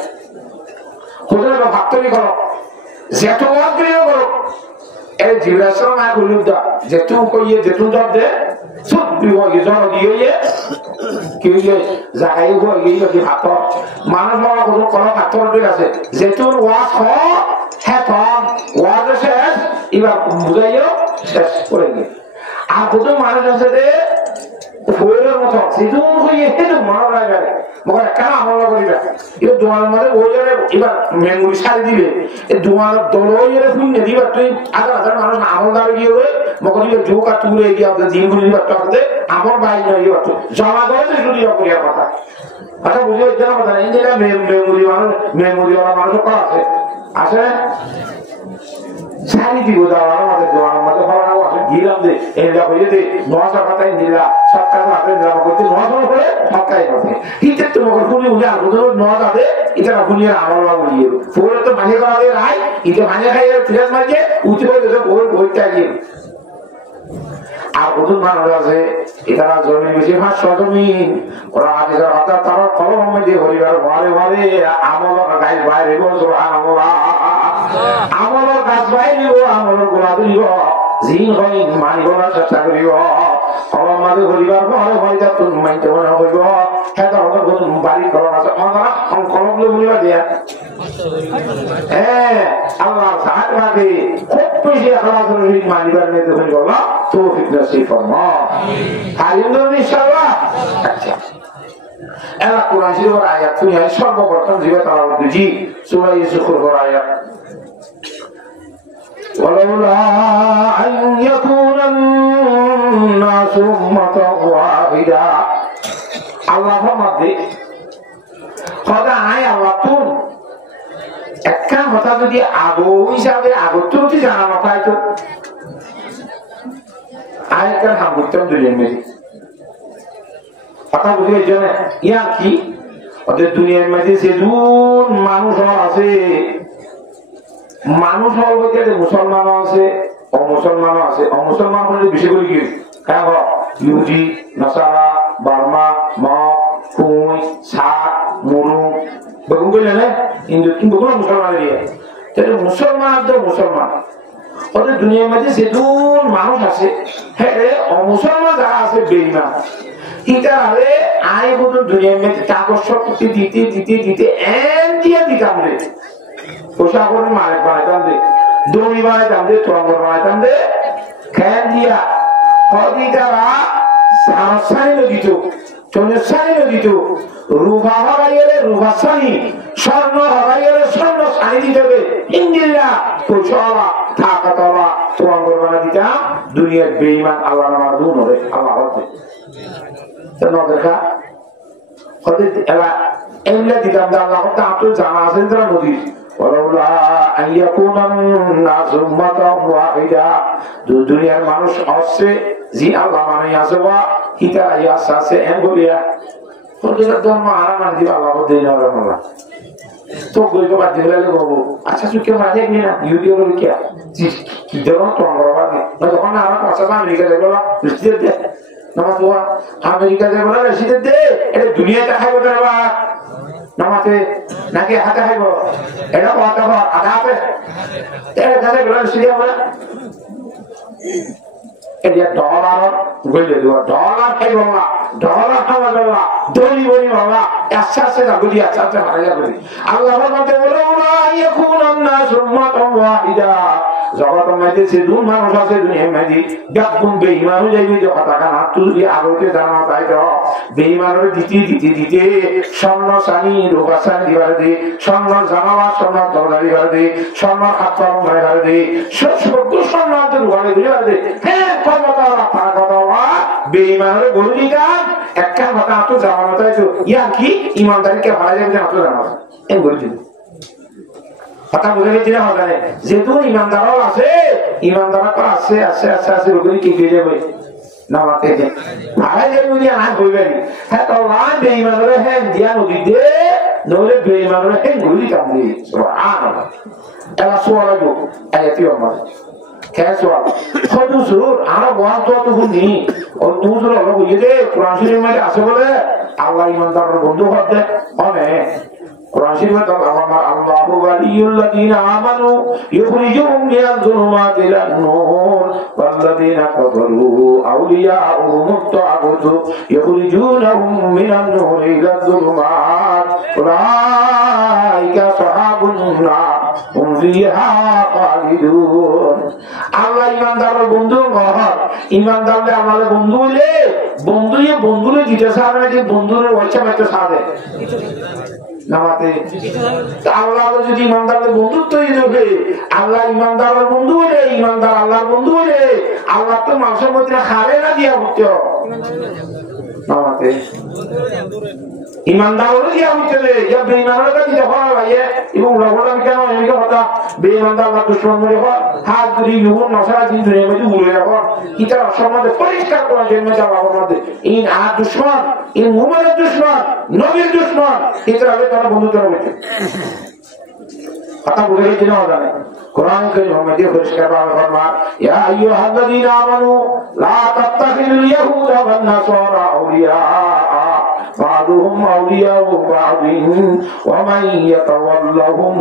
কোথায় ভাবতনি করো যেত করো এই জীবরাশ্রম আর বলুদা যেতু কইয়ে যেতু জব দে সব বিভাগে জন দিয়ে কি হইয়ে জায়গায় হইয়ে কি হাত মানুষ বড় কোনো কোনো পাথর ঠিক আছে যেতুর ওয়াজ হ হ্যাঁ ওয়াজ শেষ এবার বুঝাইও শেষ করে গিয়ে আর কত মানুষ আছে যে ফুলের মতো সিধুন হইয়ে হেঁটে মনে রাখবে মনে কেন আমল করিবে এটা তোমার মধ্যে ওই এবার মেমোরি সারি দিবে এই তোমার দল ওইরে শুনে দিবা তুই হাজার হাজার মানুষ আমল দাঁড়িয়ে গিয়ে হয়ে মনে দিবে যোগ আর তুলে গিয়ে আপনার দিনগুলি দিবার টাকাতে আমার বাইর নয় এবার জমা করে তো একটু দিবা করিয়া কথা আচ্ছা বুঝে হচ্ছে না কথা নেই যে মেমোরি ওরা মানুষ করা আছে আছে সারি দিব যাওয়ার আমাদের দেওয়ার মধ্যে ফলানো আছে গিলাম যে এটা হয়ে যে নশা পাতায় দিলা সবটা আপনি দেওয়া করতে নশো করে সবটাই করতে কিন্তু তোমাকে শুনি উনি আর কোথাও নয় যাবে এটা শুনি আর আমার বাবু নিয়ে ফুলে তো ভাঙে করা দিয়ে রায় এটা ভাঙে খাই ফিরাজ মারিয়ে উঠে হয়ে গেছে বইটা গিয়ে আর নতুন মানুষ আছে এটারা জমি বেশি ভাগ জমি ওরা আগে অর্থাৎ তারা কলম দিয়ে হরিবার ঘরে ঘরে আমল গাছ বাইরে আমল গাছ বাইরে আমল গোলা দিব জিন হয় মানিব না চেষ্টা করিব কলম মাঝে হরিবার ঘরে ঘরে যা তুমি মাইতে মনে হইব সেটা ওদের নতুন বাড়ি কলম আছে কলম বলিবা দিয়া হ্যাঁ আল্লাহ সাহায্য লাগে খুব বেশি আল্লাহ মানিবার নিতে হইব না توفيق نصيب الله علمنا ان شاء الله انا قران شريف ايات তুমি সর্বপ্রথম জীবে তারা বুঝি সূরা ইউসুফের আয়াত ولولا ان يكون الناس امه واحده আল্লাহ ফরমাতে খোদা আয় আল্লাহ তুম একটা কথা যদি আগো হিসাবে আগত্রটি জানানো হয় তো আয়কার হাম করতাম দুনিয়ার মেয়ে কথা বুঝে এই জন্য ইয়া কি ওদের দুনিয়ার মেয়েতে সেদুন মানুষ আছে মানুষ হওয়ার বলতে মুসলমানও আছে অমুসলমানও আছে অমুসলমান হলে বেশি করে কি হ্যাঁ ইহুদি নাসারা বার্মা মগ কুই শাক মুরুং বেগুন করলেন হিন্দু কিন্তু কোনো মুসলমান দিয়ে তাহলে মুসলমান তো মুসলমান ওদের দুনিয়ার মধ্যে যেদুন মানুষ আছে হ্যাঁ অমুসলমান যারা আছে বেঈমান ইতারে আয় বধু দুনিয়ার মধ্যে কাগজ শক্তি দিতে দিতে দিতে এন দিয়ে দিতাম রে পোশাক করে মালিক বানাইতাম রে দড়ি বানাইতাম রে টঙ্গর বানাইতাম রে খ্যান দিয়া হদি তারা সারসানি দিত চনেসানি দিত রুভা হরাইলে রুভা সানি স্বর্ণ হরাইলে স্বর্ণ সানি দিতে হবে ইন্দিরা পোশালা থাকাতলা টঙ্গর বানা দিতাম দুনিয়ার বেঈমান আল্লাহ নামার দুন হবে আল্লাহ হতে দেখা হতে এলা এমলা দিতাম আল্লাহ তা তো জানা আছেন তারা নদীর ولولا ان يكون الناس امه واحده দুনিয়ার মানুষ আছে জি আল্লাহ মানে আছে বা হিতা ইয়াস আছে এম বলিয়া ওদের ধর্ম আরাম দিব আল্লাহ দেন আল্লাহ তো গইবো বাদ দিলে গো আচ্ছা তুই কেন আগে না ইউটিউব এর কি কি ধরন তো আমরা না যখন আমরা কথা আমেরিকা যাবো রিসিট দে নামাতুয়া আমেরিকা যাবো রিসিট দে এটা দুনিয়াতে খাইবো না নামাতে নাকি হাতে খাইবো এটা কথা বল আদাতে এটা কাছে বলে সিরিয়া বলে এটা ডলার গইলে দিও ডলার খাইবো না ডলার খাওয়া যাবে দড়ি বড়ি বাবা আচ্ছা না গুলি আচ্ছা হারা যাবে আল্লাহ বলতে বলো না ইয়াকুনান নাস উম্মাতান ওয়াহিদা জগতের মধ্যে সেদুন মানুষ আছে দুনিয়ার মধ্যে দেখুন বেঈমান হয়ে যাবে যে কথা কান হাত তুলি আলোকে জানা তাই তো বেঈমানের দিতে স্বর্ণ সানি রোগা সানি দিবারে দে স্বর্ণ জামালা স্বর্ণ দরজা দিবারে দে স্বর্ণ হাত পা দিবারে দে সব স্বর্ণ দিবারে দে হ্যাঁ কথা কথা বেঈমানের বলি গান একটা কথা তো জানা তাই তো ইয়া কি ইমানদারিকে হারা যাবে না তো জানা এই বলি কথা বুঝে গেছি না হবে যেহেতু ইমানদারও আছে ইমানদারা আছে আছে আছে আছে ওগুলি কি ফিরে যাবে নামাতে ভাড়া যাবে উনি আর বলবেন হ্যাঁ তো লান বেঈমানের হ্যাঁ দিয়া নদী দে নলে বেঈমানের হ্যাঁ গুলি কাম দিয়ে সুবহানাল্লাহ এলা সোয়ালাগো আয়াতি আমার কেন সোয়াল খদু সুর আর ওয়াজ তো শুনি ও দুজুর হলো ইয়ে কোরআন শরীফের মধ্যে আছে বলে আল্লাহ ইমানদারের বন্ধু হতে অনেক কোরআন শরীফে তো আল্লাহু ওয়ালিয়ুল্লাযীনা আমানু ইখরিজুহুম মিনাজ যুলুমাতি ইলান নূর ওয়াল্লাযীনা কাফারু আউলিয়াউহুমুত তাগুতু ইখরিজুনাহুম মিনান নূরি ইলাজ যুলুমাত উলাইকা আসহাবুন নার হুম ফিহা খালিদুন। আল্লাহ ইমানদারের বন্ধু মহান, ইমানদারদের আমাদের বন্ধু হইলে বন্ধুরে দিতে সারে যে বন্ধুরে ওইসা মেতে সারে নামাতে আল্লাহ যদি ইমানদারের বন্ধুত্ব হবে, আল্লাহ ইমানদারের বন্ধু হলে, ইমানদার আল্লাহর বন্ধু হলে আল্লাহ তো মানুষের মধ্যে হারে না দিয়া হচ্ছে নামাতে ইমানদারের দিয়া হচ্ছে বেঈমানের কাছে যখন ভাইয়ে এবং রবলাম কেন এমনি কথা বেঈমানদার আল্লাহ দুশমন মনে হয় হাত ধরি যখন নশারা দিন ধরে মধ্যে উড়ে এখন কিতার অসম্বন্ধে পরিষ্কার করার জন্য যাওয়ার মধ্যে ইন আর দুশমন ইন মুহাম্মদের দুশমন নবীর দুশমন কিতার আগে তারা বন্ধুত্ব রয়েছে কথা বলে এই জন্য জানে কোরআন কারীম মধ্যে পরিষ্কার ভাবে ফরমান ইয়া আইয়ুহাল্লাযীনা আমানু লা তাত্তাখিযুল ইয়াহুদা ওয়ান নাসারা আউলিয়া বা'দুহুম আউলিয়াউ বা'দিন ওয়া মান ইয়াতাওয়াল্লাহুম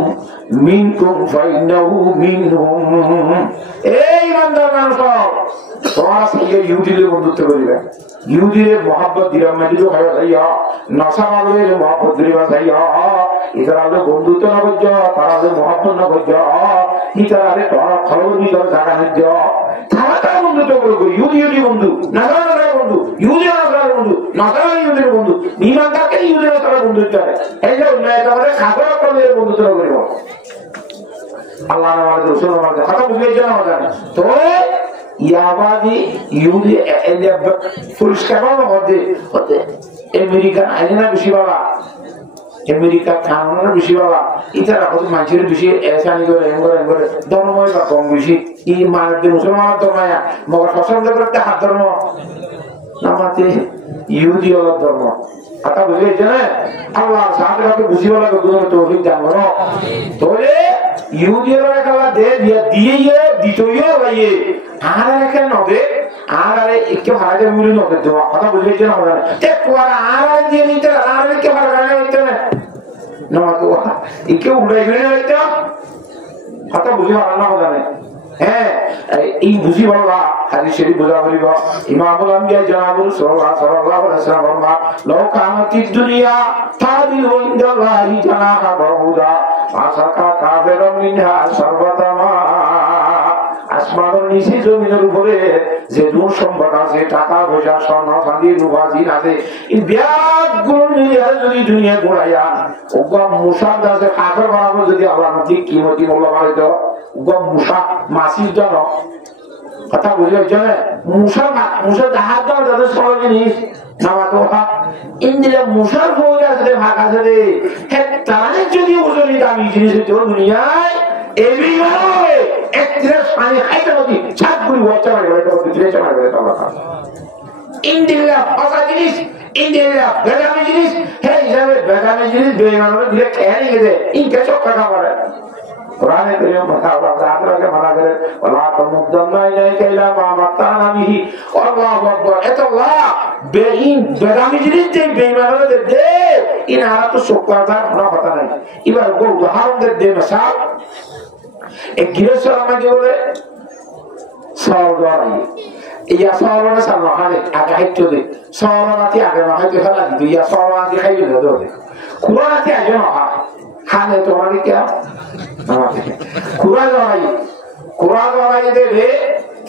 মিনকুম ফাইন্নাহু মিনহুম। এই ইমানদার মানুষ তোমরা সঙ্গে ইহুদিদের বন্ধুত্ব করিবে, ইহুদিদের মহব্বত দিলাম মাজিদও হয় যাইয়া নাসারাদের মহব্বত দিলাম যাইয়া ইসরায়েলের বন্ধুত্ব না করছ, তারাদের মহব্বত না করছ, ইসরায়েলের তোমরা খবর ভিতরে থাকা নিজ তারা তারা বন্ধুত্ব করবো। ইহুদি বন্ধু, নাসারা বন্ধু, ইহুদি নাসারা বন্ধু, নাসারা ইহুদির বন্ধু, ইমানদারকে ইহুদি নাসারা বন্ধুত্ব করে এই যে একেবারে খাগর কলের বন্ধুত্ব করিব। আল্লাহ আমাদের রসুল আমাদের কথা বুঝে জানা জানে তো ইয়াবাদি ইহুদি পরিষ্কার মধ্যে হতে আমেরিকান আইনা বেশি বাবা, আমেরিকা কানুনের বেশি বাবা, ইতারা হয়তো মানুষের বেশি এসানি করে এম করে ধর্মই বা কম বেশি ই মানব মুসলমান ধর্মায়া মগর পছন্দ করতে হাত ধর্ম নামাতে ইহুদি অলপ ধর্ম কথা বুঝে না আল্লাহ সাহায্য ভাবে বুঝিব লাগে তৌফিক দান করো তোরে ইহুদিরা কালা দে দিয়া দিয়ে দিতইও ভাইয়ে আর কেন নবে আর আরে একটু হারাজে মুড়ি নবে তো কথা বুঝে না হবে তে কোয়ারা আর দিয়ে নিতে আর কে হারাজে হইতে না না তো একটু উড়াই গেলে হইতো কথা বুঝে না হবে হ্যাঁ এই বুঝি বলবা হাদিস শরীফ বুঝা বলিব ইমামুল আম্বিয়া জনাবুল সাল্লাল্লাহু আলাইহি ওয়াসাল্লাম ফরমান লাউ কানাতিদ দুনিয়া তাদিল ইনদাল্লাহি জানাহা বাউদা আসাকা কাফিরুম মিনহা সর্বতামা। আসমানের নিচে জমিনের উপরে যে দূর সম্পদ আছে, টাকা পয়সা স্বর্ণ চাঁদি রূপা জিন আছে, এই ব্যাগগুলো নিয়ে যদি দুনিয়া ঘোরাইয়া ওগা মুসার দাসে কাফের বানাবো যদি আল্লাহ নদী কিমতি মূল্য বাড়াইত ওগা মুসা মাসির জন্য কথা বুঝে জানে মুসার হাত দেওয়া যাদের সরল জিনিস নামা তো ইন্দিরা মুসার ফৌজ আছে ভাগ আছে রে হ্যাঁ তাদের যদি ওজনী দামি জিনিস হইতো দুনিয়ায় এমনি হয় একদিনের পানি খাইতে হতি ছাদ গুলি বাচ্চা মারি বেড়াইতে হতি ফিরেছে মারি বেড়াইতে আল্লাহ ইন্দিরা ফসা জিনিস ইন্দিরা বেগামি জিনিস হ্যাঁ হিসাবে বেগামি জিনিস বেগানোর দিলে খেয়ে নিয়ে গেছে ইনকে চক্কা খাবার কোরআনে কারীম আল্লাহ তাআলাকে মানা করে ওয়ালা তামুদ্দান্না ইলাইকা ইলা মা মাতানা বিহি আল্লাহু আকবার। এটা আল্লাহ বেগামি জিনিস যে বেঈমানদের দে ইনারা তো শুকরাদার কোনো কথা নাই। এবার উদাহরণ দে মিসাল এক গৃহস্থর আমাকে বলে সওদাই ইয়া সওদানা সাল্লাহানে আগে হাইতো দে সওদানাতি আগে না হাইতো ফেলা দিত ইয়া সওদানাতি খাইবে দে কুরআনাতি আগে না খানে তোমার কি কুরআন লড়াই দেবে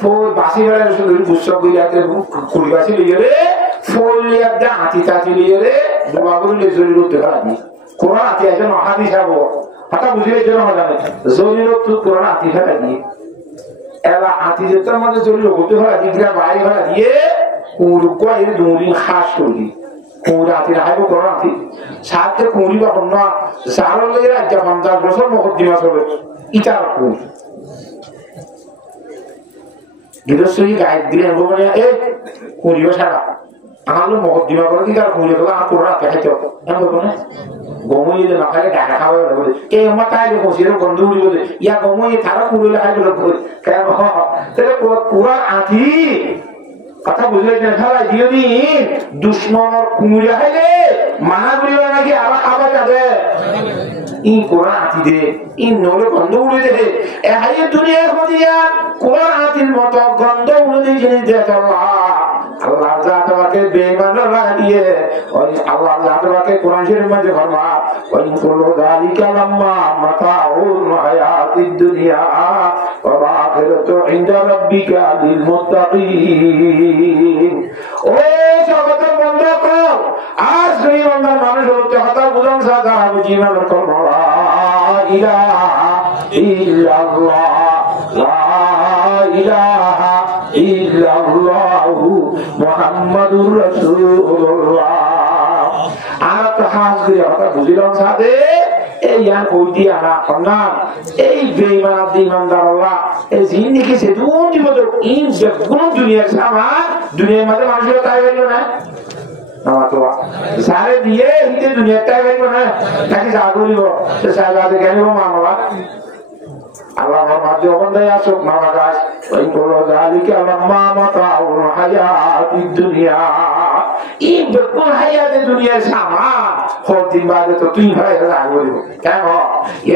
ফুল বাসি বেড়ে শুধু পুস্তক গুলিয়াতে কুড়ি বাসি লিয়ে রে ফুল লিয়াতে হাতি তাতি লিয়ে রে দোয়াগুলো জরি করতে পারি কোরআন হাতি আছে না হাতি যাবো হাতা বুঝিয়ে জন্য জানে জরি তো কোরআন হাতি ফেলা দিয়ে এলা হাতি যেতে আমাদের জরি করতে পারা দিগরা বাইরে ফেলা দিয়ে কুরুকো এর দুদিন খাস করি কুড়ি হাতি রাখবো কোরআন হাতি সাথে কুড়ি বা অন্য সারল লেগে রাজ্য 50 বছর মুকদ্দিমা চলে ইটার কুড়ি গৃহস্থী গায়ে দিলে বলে এ কুড়িও সারা আমার মুকদ্দিমা করে দিকে আর কুড়ি গেল আর কোরআন হাতে খাইতে হবে এমন কোনো গমইলে না খাইলে ঢাকা খাওয়া বলে কে আমার তাইলে বসিরে গন্ধ উড়ি বলে ইয়া গমই তারা কুড়িলে খাইলে বলে কেন তাহলে কোরআন হাতি কথা বুঝলে না খেলা দিন দুশ্মনের কুমিরে খাইলে মানা করিবা নাকি আবার খাবার যাবে ই কোরআন আতি দে ই নলে গন্ধ উড়ে দে এ হাই দুনিয়া খদিয়া কোরআন আতির মতো গন্ধ উড়ে দে জিনিস দেখ আল্লাহ জাত ওয়াকে বেঈমান লাগিয়ে ওই আল্লাহ জাত ওয়াকে কোরআন শরীফের মধ্যে ফরমা ওই কুল্লু যালিকা লাম্মা মাতাউল হায়াতিদ দুনিয়া ওয়া আখিরাতু ইনদা রাব্বিকা লিল মুত্তাকিন ও জগতের বন্ধু কর আজ এই বান্দার মানুষ হতে হতা বুঝান সাদা বুঝিনা কর লা ইলাহা ইল্লাল্লাহ লা ইলাহা ইল্লাল্লাহু মুহাম্মাদুর রাসূলুল্লাহ আর তো হাস দিয়ে হতা বুঝিলাম সাদে এই ইয়ান কই দিয়া না কন্না এই বেঈমান দিমানদার আল্লাহ এই জিন্দেগি সে দুন জীবন ইন যে কোন দুনিয়ার সামান দুনিয়ার মধ্যে মানুষের তাই হইল না নামাতোয়া সারে দিয়ে হিতে দুনিয়াটাই হইল না তাকে যা করিব সে সাজাতে গেলিব মামলা আল্লাহর মাঝে বন্দায় আসুক মামাগাস ওই বলো যালিকা লাম্মা মাতাউল হায়াতিদ দুনিয়া এই বেকুল হায়াতে দুনিয়ার সামান হদিন বাদে তো তুই ভাই রাগলিব কেন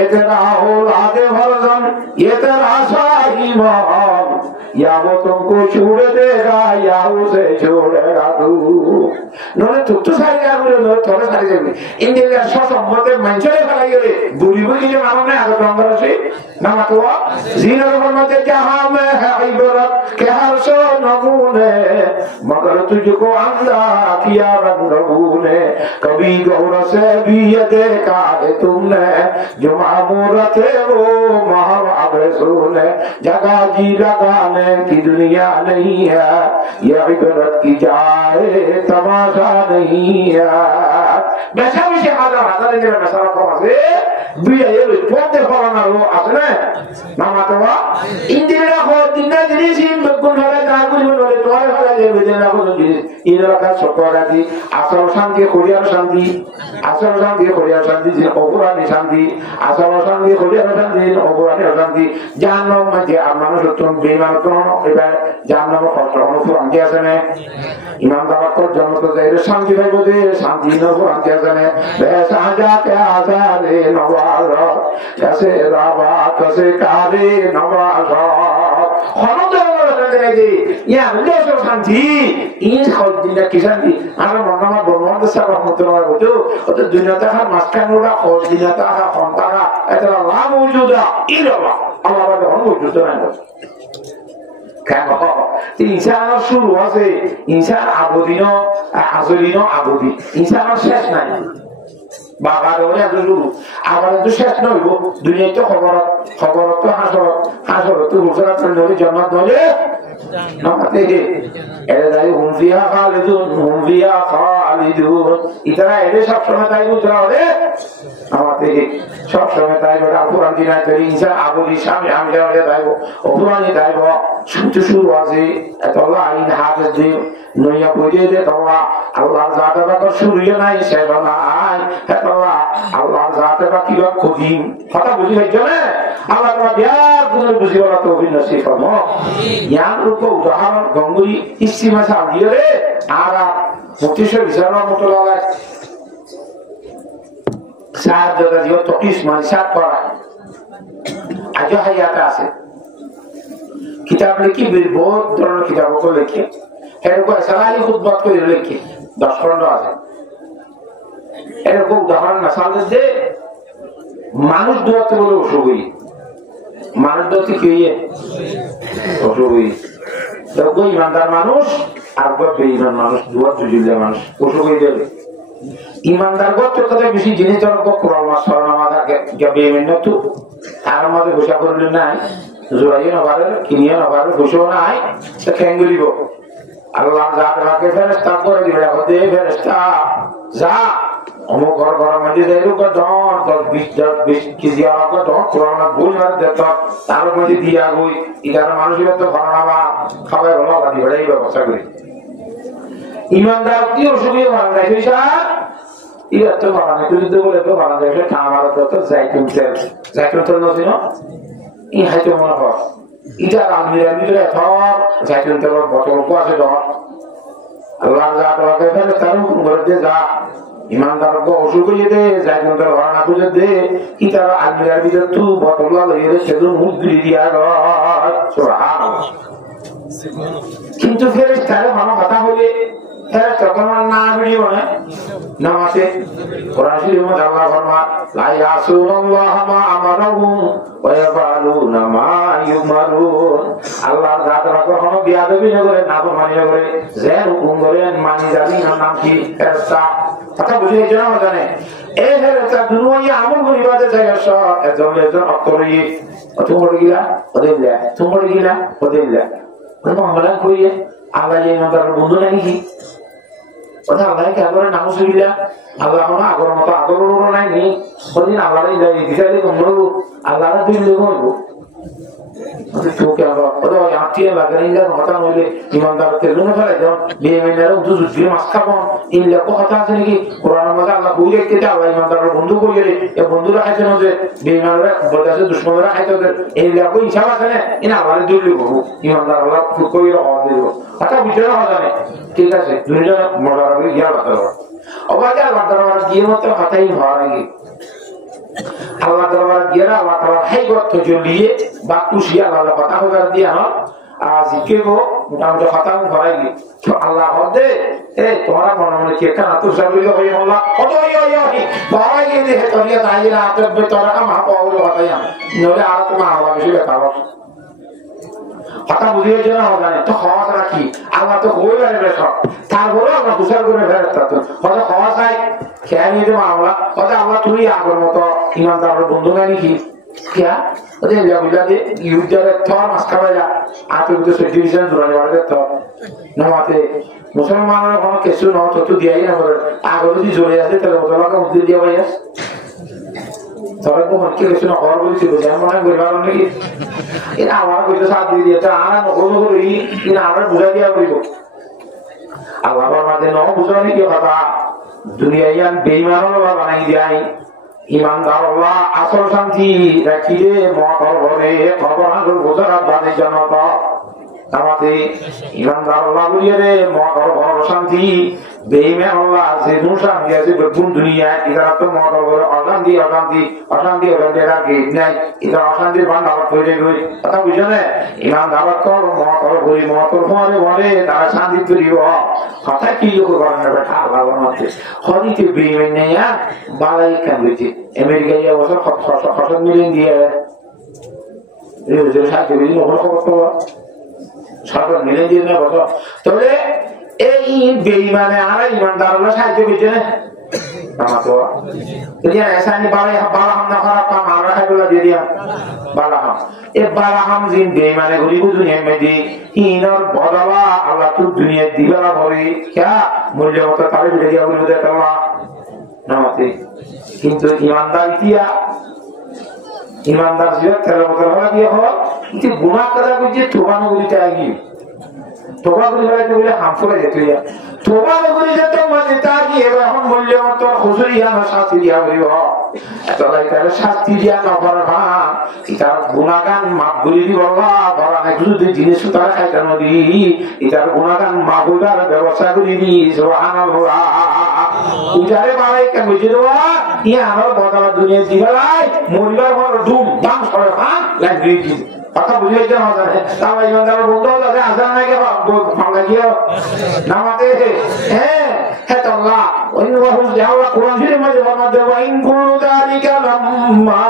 এতরা ওলাদে ভরজন এতরা সাহিমান या वो तुमको छोड़ देगा या उसे छोड़ेगा तू नोने तो सारी आगुले नोने थोड़े सारी जागुले इंडिया स्वसंबंधे मंचले फलाई गए बुरी बुरी जो मामले आगे रंगर से ना मतवा जीना लोगों में जहाँ में है इबरत के हर सो नमूने मगर तुझको अंधा किया रंगूने कभी गौर से भी ये देखा है तुमने जो मामूर थे वो महावाबे सुने जगह जी लगाने की दुनिया नहीं है ये इबरत की जाए तमाशा नहीं है बेशा विषय हाजा हाजा लेकिन बेसारा को आसे बिया ये पोते फलाना रो आसने ना मातवा इंदिरा को दिना दिनी सिम बकुन वाले दागुल वाले तोरे वाले ये बिजना को दिनी इधर का सोपारा दी आसर शांति कोरिया शांति जिन ओपुरानी शांति आसर शांति कोरिया शांति ओपुरानी शांति जानना मध्य आमानो सुतुन बेमान तो এবার জান্নাত ফসল অনুপুরান কি আছে না ইমানদার তো জন্মত যায় শান্তি পাইব যে শান্তি অনুপুরান কি আছে না বেসা যাতে আজারে নওয়াজ কাছে রাবা কাছে কারে নওয়াজ হনদে লাগে ইয়া বুঝছো শান্তি ইন খদিনা কি শান্তি আর মনমা বনমত সারা মতরা হতো তো দুনিয়াটা মাসকানুরা খদিনাটা খন্তারা এটা লা মওজুদা ইলাল্লাহ আল্লাহ বাবা মওজুদ না ইনসান শুরু আছে ইনসান আবদিনো আজলিনো আবদি ইনসানের শেষ নাই বাবার ওরে শুরু আবার তো শেষ নইব দুনিয়া তো খবর তো হাসর তো হুজরাত নবী জান্নাত বলে নামাতে এরা যাই হুম ফিহা খালিদুন ইতারা এদের সব সময় তাই বুঝরা হবে আমাদের সব সময় তাই বড় পুরান দিন আছে ইনসান আবদি সামনে আমি যাবে তাইবো পুরানি তাইবো শুরু আছে এত আল্লাহ আইন হাফেজ দি নইয়া বুঝে দে তোরা আল্লাহ জাতে বা শুরুই নাই শেষ নাই আল্লাহ জাতে বা কি কঠিন কথা বুঝি হইছে না আল্লাহ তাআলা বিয়ার গুণ বুঝি বলা তৌফিক নসিব ফরমো ইয়ান রূপ উদাহরণ গঙ্গুই ইসিমা সাদিয়ে রে আর মুক্তিশর বিশালা মতো লাগে সাহেব দাদা জীব 30 মান সাত পড়া আজ হায়াত আছে কিতাব লিখি বহুত ধরনের কিতাব को লিখে এরকম সালালি খুতবাত করে লিখে 10-15 আছে এরকম উদাহরণ মিসাল দে মানুষ দুয়াতে বলে অসুবই মানুষ দুয়াতে কি হইয়ে অসুবই তো ইমানদার মানুষ আর বেঈমান মানুষ দুয়া জুজিলে মানুষ অসুবই দেবে ইমানদার গত কথা বেশি জিনিস জনক কোরআন মাসফার নামাদাকে যাবে মেনতু আর আমাদের ঘোষণা করলেন নাই জোরাইয়ে নবারে কিনিয়ে নবারে ঘোষণা নাই সে খেঙ্গুলিব আল্লাহ জাতকে ফেরেশতা করে দিবে হতে ফেরেশতা যা অমুক ঘর মধ্যে যাইরো কা দর 20 কেজি আকা দর কোরআন বই আর দেত তার মধ্যে দিয়া গই ইদার মানুষের তো ঘরনামা খাবার ভালো গাদি বেড়াই ব্যবস্থা করি ইমানদার কি অসুবিধা হয় না সেইটা ইয়া তো বানানে তুই বলে তো বানানে এটা আমার তো জাইতুন তেল নছিনো ই হাইতো মনে হয় এটা আমি থর জাইতুন তেল বোতল কো আছে দর আল্লাহ জাতকে ফেরেশতা হুকুম করে দে যা ইমানদার অসুখ হয়ে দে যাই মন্দার ভাড়া খুঁজে দে ইতার আলমিরার ভিতর তু বতলা লইয়ে দে সেগুলো মুখ দিয়ে দিয়া কিন্তু ফেরেশতারে ভালো কথা বলে ফেরেশতা কোন না ভিডিও না নামাজে কোরআন শরীফের মধ্যে আল্লাহ ফরমান লা ইয়াসুনাল্লাহ মা আমারুহুম ওয়া ইয়াফআলুনা মা ইউমারুন আল্লাহর জাতরা কখনো বিয়াদবি না করে নাফরমানি না করে যে হুকুম করে মানি যাবি নাম কি ফেরেশতা কথা বুঝে জানা জানে এই ফেরেশতা দুনিয়া আমল করিবাতে যায় সব একজন অক্তরি তোমরা গিলা ওদেরলা তোমরা গিলা ওদেরলা তোমরা আমরা কইয়ে আল্লাহ এই মাদার বন্ধু নাকি কথা আল্লাহকে আগরে নামুসুবিল্লাহ আল্লাহ কোনো আগর মতো আদরও নাই নি কোনদিন আল্লাহরে যাই দিছাইলে তোমরা আল্লাহরে দুই লোক হইবো তোকে আবার ওটা আত্মীয় লাগেন কথা নইলে ইমানদার তেলুনে ফেলে যাও বিয়েমেনারে উঠু জুজুরি মাছ খাবো এই লেখো কথা আছে নাকি কোরআনের মধ্যে আল্লাহ বই রেখেছে আল্লাহ ইমানদারের বন্ধু করিয়ে এই বন্ধুরা খাইছে না যে বিয়েমেনারা বলতেছে দুশ্মনরা খাইতে ওদের এই লেখো হিসাব আছে না এনে আবার দুই লোক হবো ইমানদার আল্লাহ করি হওয়া দিব কথা ভিতরে হওয়া জানে ঠিক আছে দুইজন মজার করে গিয়া বাতার অবাকে আল্লাহ দরবার গিয়ে মতো হাতাই হওয়ার আগে আল্লাহ দরবার গিয়ে আল্লাহ তাআলা হাই গর্ত জ্বলিয়ে বা খুশি আল্লাহ কথা হবার দিয়া না আজ কেবো মোটামুটি খতম করাই গিয়ে তো আল্লাহ হদে এ তোমরা মনে মনে কি একটা নাতুর সাবিল হই আল্লাহ কত হই বাবা গিয়ে দেখে তরিয়া তাইলা আপনি তোরা মা পাওয়ার কথাই নলে আর তুমি আওয়াজ বেশি বেতাও কথা বুঝিয়ে জানা হবে না তো খাওয়া রাখি আল্লাহ তো হই যাবে সব তারপরে আমরা দুসার করে ফেরত তো হয়তো খাওয়া চাই খেয়ে নিয়ে দেবো আমরা হয়তো আল্লাহ তুমি আগের মতো ইমানদারের বন্ধু না নাকি क्या अरे यार ये यूजर थोड़ा मस्का वाला आते तो सिचुएशन दुराने वाले तो नवाते मुसलमानों को कैसे ना तो दिया ही ना मगर आगे तो जी जोड़े आते तो मतलब का उद्देश्य दिया भाई है सर को मन के कैसे ना और बोली चीज़ जान मना गुरबान ने की इन आवाज़ को जो साथ दे दिया था आना नो को रही इन आवाज़ बुझा दिया बोली को अल्लाह बाबा नो बुझाने की बात दुनिया यान बेईमानों वाला बनाई दिया है ইমানদার আল্লাহ আসল শান্তি রাখিলে মহর ঘরে খবর গোজারাত বাদে জনতা আমাতে ইমানদার আল্লাহ বলিয়ে রে মহর ঘর শান্তি বেঈমান আল্লাহ যে শান্তি আছে বেগুন দুনিয়া ইদারা তো মহর ঘরে অশান্তি রাখে নাই ইদারা অশান্তির ভান্ডার তৈরি হই কথা বুঝে না ইমানদার কর মহর ঘরে মহর ঘরে ঘরে তারা শান্তি তৈরি হয় কথা কি লোক বানানো বেটা আল্লাহ বানাতে হদিতে বেঈমান নেয়া বালাই কেন হইছে আমেরিকায় বছর খরচ মিলিয়ন দিয়ে রিজের সাথে বিভিন্ন খবর তো সরকার মিলিয়ন দিয়ে না বছর তবে এই বেঈমানে আর ইমানদাররা সাহায্য করছে না আমার তো যদি এসানি বালাহাম না খারাপ কাম আমরা খাইগুলো দিয়ে দিয়া বালাহাম এ বালাহাম জিন বেঈমানে গরিব দুনিয়া মেদি ইনার বদলা আল্লাহ তো দুনিয়া দিলা বলে क्या মূল্য মত তারিফ দিয়া বলে দেয় আল্লাহ নামাতে কিন্তু ইমানদার ইতিয়া ইমানদার জিয়া তেল বদল হলা দিয়ে হয় কিন্তু গুনাহ করা বুঝে তোবা নগরীতে আগি তোবা করে হয়তো বলে হামফলে যেতে ইয়া তোবা নগরী যেত মানে তা কি এখন মূল্য মত হুজুরিয়া না শাস্তি দিয়া হইব তাহলে তার শাস্তি দিয়া না করবা এটা গুনাহগান মাফ করে দিব আল্লাহ বড় না কিছু জিনিস তারা খাইতে নদী এটার গুনাহগান মাফ করার ব্যবস্থা করে দি সুবহানাল্লাহ উজারে বালাই কে বুঝি দেওয়া ইয়া আমার বদলা দুনিয়া দিবালাই মরিবার পর ডুম দাম সরে ভাঙ লাগি কি কথা বুঝিয়ে দেওয়া হবে তাহলে ইমানদার বন্ধু আছে আজান নাকি ভাঙা গিয়ে নামাতে হ্যাঁ হ্যাঁ তো আল্লাহ ওইভাবে যাওয়া কোরআন শরীফের মধ্যে বর্ণনা ওয়া ইন কুল্লু যালিকা লাম্মা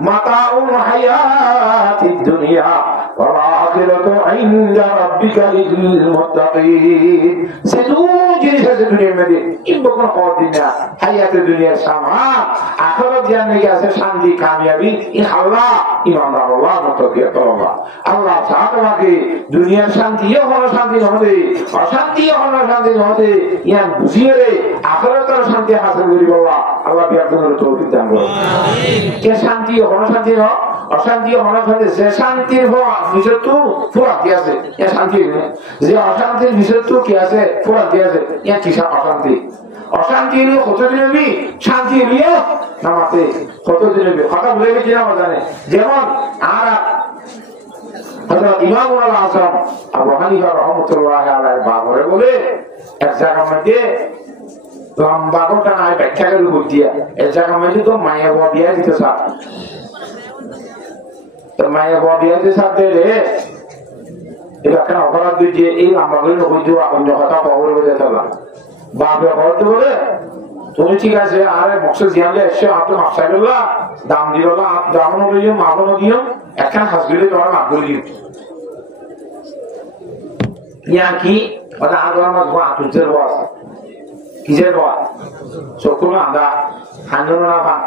মাতাউল হায়াতিদ দুনিয়া ওয়াল আখিরাতু ইনদা রাব্বিকা লিল মুত্তাকিন সেদু জিনিস আছে দুনিয়ার মধ্যে ইনবকন হওয়ার দিন না হায়াতের দুনিয়ার সামান আখিরাত জানে কি আছে শান্তি কামিয়াবি ইনশাআল্লাহ ইমানদার আল্লাহ মুত্তাকিয়া আল্লাহ আল্লাহ তাআলাকে দুনিয়ার শান্তিও হলো শান্তি হবে অশান্তিও হলো শান্তি হবে ইয়ান বুঝিয়ে রে আখিরাতের শান্তি হাসিল করি বাবা আল্লাহ বিয়াকুনের তৌফিক দান করুন আমিন কে শান্তি হলো শান্তি না অশান্তি হলো শান্তি যে শান্তির বিষয় তো পুরা কি আছে এ শান্তি নেই যে অশান্তির বিষয় তো কি আছে পুরা কি আছে এ কি অশান্তি অশান্তি নিয়ে কতদিন হবে শান্তি নিয়ে নামাতে কতদিন হবে কথা বলে গেছি না জানে যেমন আর হযরত ইমামুল আযম আবু হানিফা রাহমাতুল্লাহি আলাইহি বাবরে বলে এক জায়গার মধ্যে লম্বা গোটা নাই ব্যাখ্যা করে বুঝিয়া এর জায়গা মধ্যে তো মায়া বাবা বিয়া দিতে চাপ তো মায়া বাবা বিয়া দিতে চাপতে রে এবার কেন অপরাধ দিয়ে এই লম্বা করে নবী দেওয়া অন্য কথা খবর বোঝা চলা বাপে করতে বলে তুমি ঠিক আছে আরে বক্সে জিয়ালে এসে আপনি মাসাইল্লাহ দাম দিল না দাম দিও মাপনো দিও একখান হাসবিলে তোমার মাপ করে দিও ইয়া কি ওটা আদর মাছ গোয়া তুলছের বস কিসের গোয়া চকুন আদা হান্ডন না ভাঙ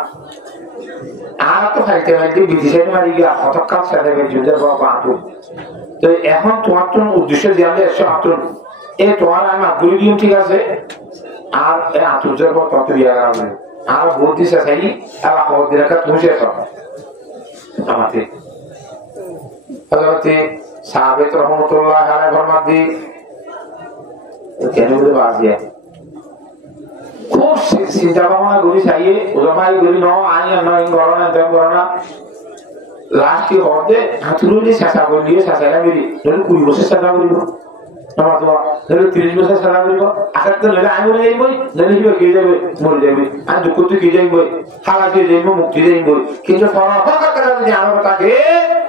আর তো খাইতে খাইতে বিদেশে মারি গিয়া হতকাল সাথে যুদ্ধের বাবা বাঁধু তো এখন তোমার তো উদ্দেশ্যে জিয়ালে এসে আতুন এ তোমার আমি মাপ করে দিও ঠিক আছে আর আতুর্যের পর তত বিয়া কারণে আর বলতে চাই আর খবর দিলে তুমি শেষ আমাকে হযরতে সাহাবেত রহমাতুল্লাহ আলাইহি ফরমাদি কেন বলে বাজিয়া খুব চিন্তা ভাবনা করি চাইয়ে ওলামাই করি ন আই নয় গরনা দেব গরনা লাস্ট কি হবে হাতুরুলি চেষ্টা করলিও চেষ্টা করি ধরুন 20 বছর চেষ্টা করিব আমার তো ধরুন 30 বছর চেষ্টা করিব আকার তো লেলা আমি বলে যাইবই জানিব কি যাবে মরে যাবে আর দুঃখ তো কি যাইব হালাতে যাইব মুক্তি যাইব কিন্তু ফরফা করে যদি আমার তাকে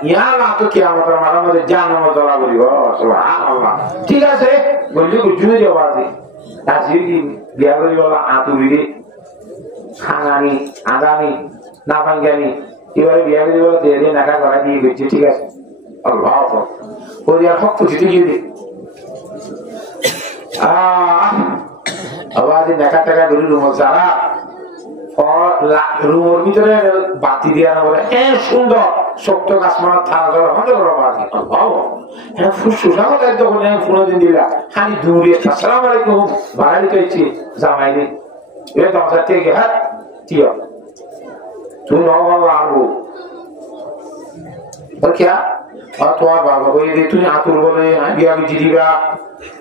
ইয়া না তো কি আমার মারামারে জানাম দলা করিব সুবহানাল্লাহ ঠিক আছে বললি গুজুরে যাবাদি আজি বিয়া করিব আতুরি খানানি আদানি না ভাঙ্গানি এবারে বিয়া করিব তেরে নাকা করা দিয়ে গেছে ঠিক আছে আল্লাহ আকবার ওই আর হক পুছি দিয়ে দি আওয়াজ নাকা টাকা ধরে রুম যারা রুমের ভিতরে বাতি দিয়া না বলে সুন্দর শক্ত গাছমার থাকা হতে বড় বাজি হ্যাঁ ফুসফুসা কথা যখন ফোন দিন দিলা খালি দূরে আসসালামু আলাইকুম ভাড়া দিতে ইচ্ছি জামাই রে এটা দরজা থেকে হ্যাঁ টিয়া তুমি বাবা আরবো क्या और तुम्हार बाबा को ये दे तू आतुर बोले बिया भी जीवा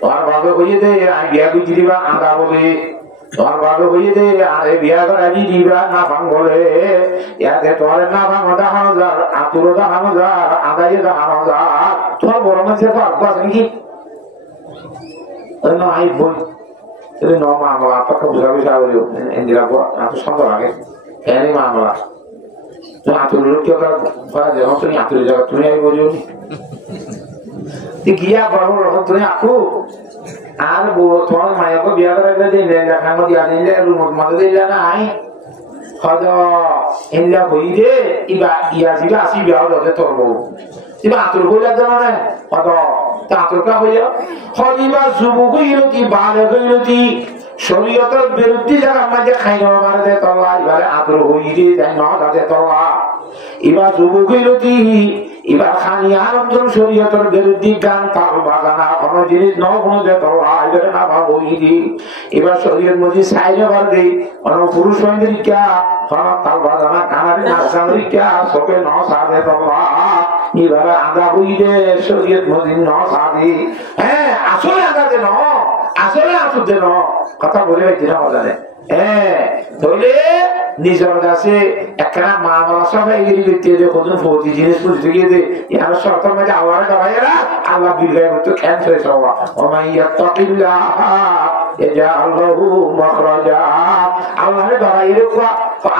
और बाबा को ये दे बिया भी जीवा आंधा बोले और बाबा को ये दे अरे बिया कर अभी जीवा ना भांग बोले यार दे तुम्हारे ना भांग होता हजार आतुर होता हजार आंधा ये होता हजार तुम्हार बोलो में से बात बात नहीं अरे ना आई बोल तेरे नौ मामला आपका कब जावे जावे हो इंदिरा को आप समझ आगे है नहीं मामला तो आतुर लोग क्या कर बड़ा जगह तो नहीं आतुर जगह तूने आई बोलियो नहीं तो किया बाबू लोग तूने आपको आर वो थोड़ा माया को बिया कर दे ले जा खाना दिया दे ले रूम मत दे जाना आई खादा इंडिया कोई दे इबा इया जिबा आसी बिया होते तो वो इबा आतुर को ले जाना है खादा आतुर का होया खालीबा जुबु को ये लोग की बाल को ये लोग की শরীয়তের বিরুদ্ধে যারা আমাদের খাইনো মারতে তলা এবারে আদর হইরে দেন না দাতে তলা এবার যুবকইলতি এবার খানি আরমজন শরীয়তের বিরুদ্ধে গান তাল বাজানা কোন জিনিস ন কোন যে তলা এবারে না ভাব হইরি এবার শরীয়ত মজি সাইরে বার দেই কোন পুরুষ সন্দেরিকা কোন তাল বাজানা কানারে নাচারিকা সকে ন সাদে তলা এবারে আদা হইরে শরীয়ত মজি ন সাদি হ্যাঁ আসলে আদাতে ন আসলে আতুতে ন কথা বলে হইছে না বলে তাহলে নিজের কাছে একখানা মামলা সব এগিয়ে দিতে যে কত ফৌজি জিনিস বুঝতে গিয়ে যে ইয়ার সরকার মাঝে আল্লাহরে দাবাইরা আল্লাহ বিলগায় মতো ক্যান্সার হওয়া ওমাই ইয়াত্তাকিল্লাহ ইয়াজআল লাহু মাখরাজা আল্লাহরে দাবাইরে কোয়া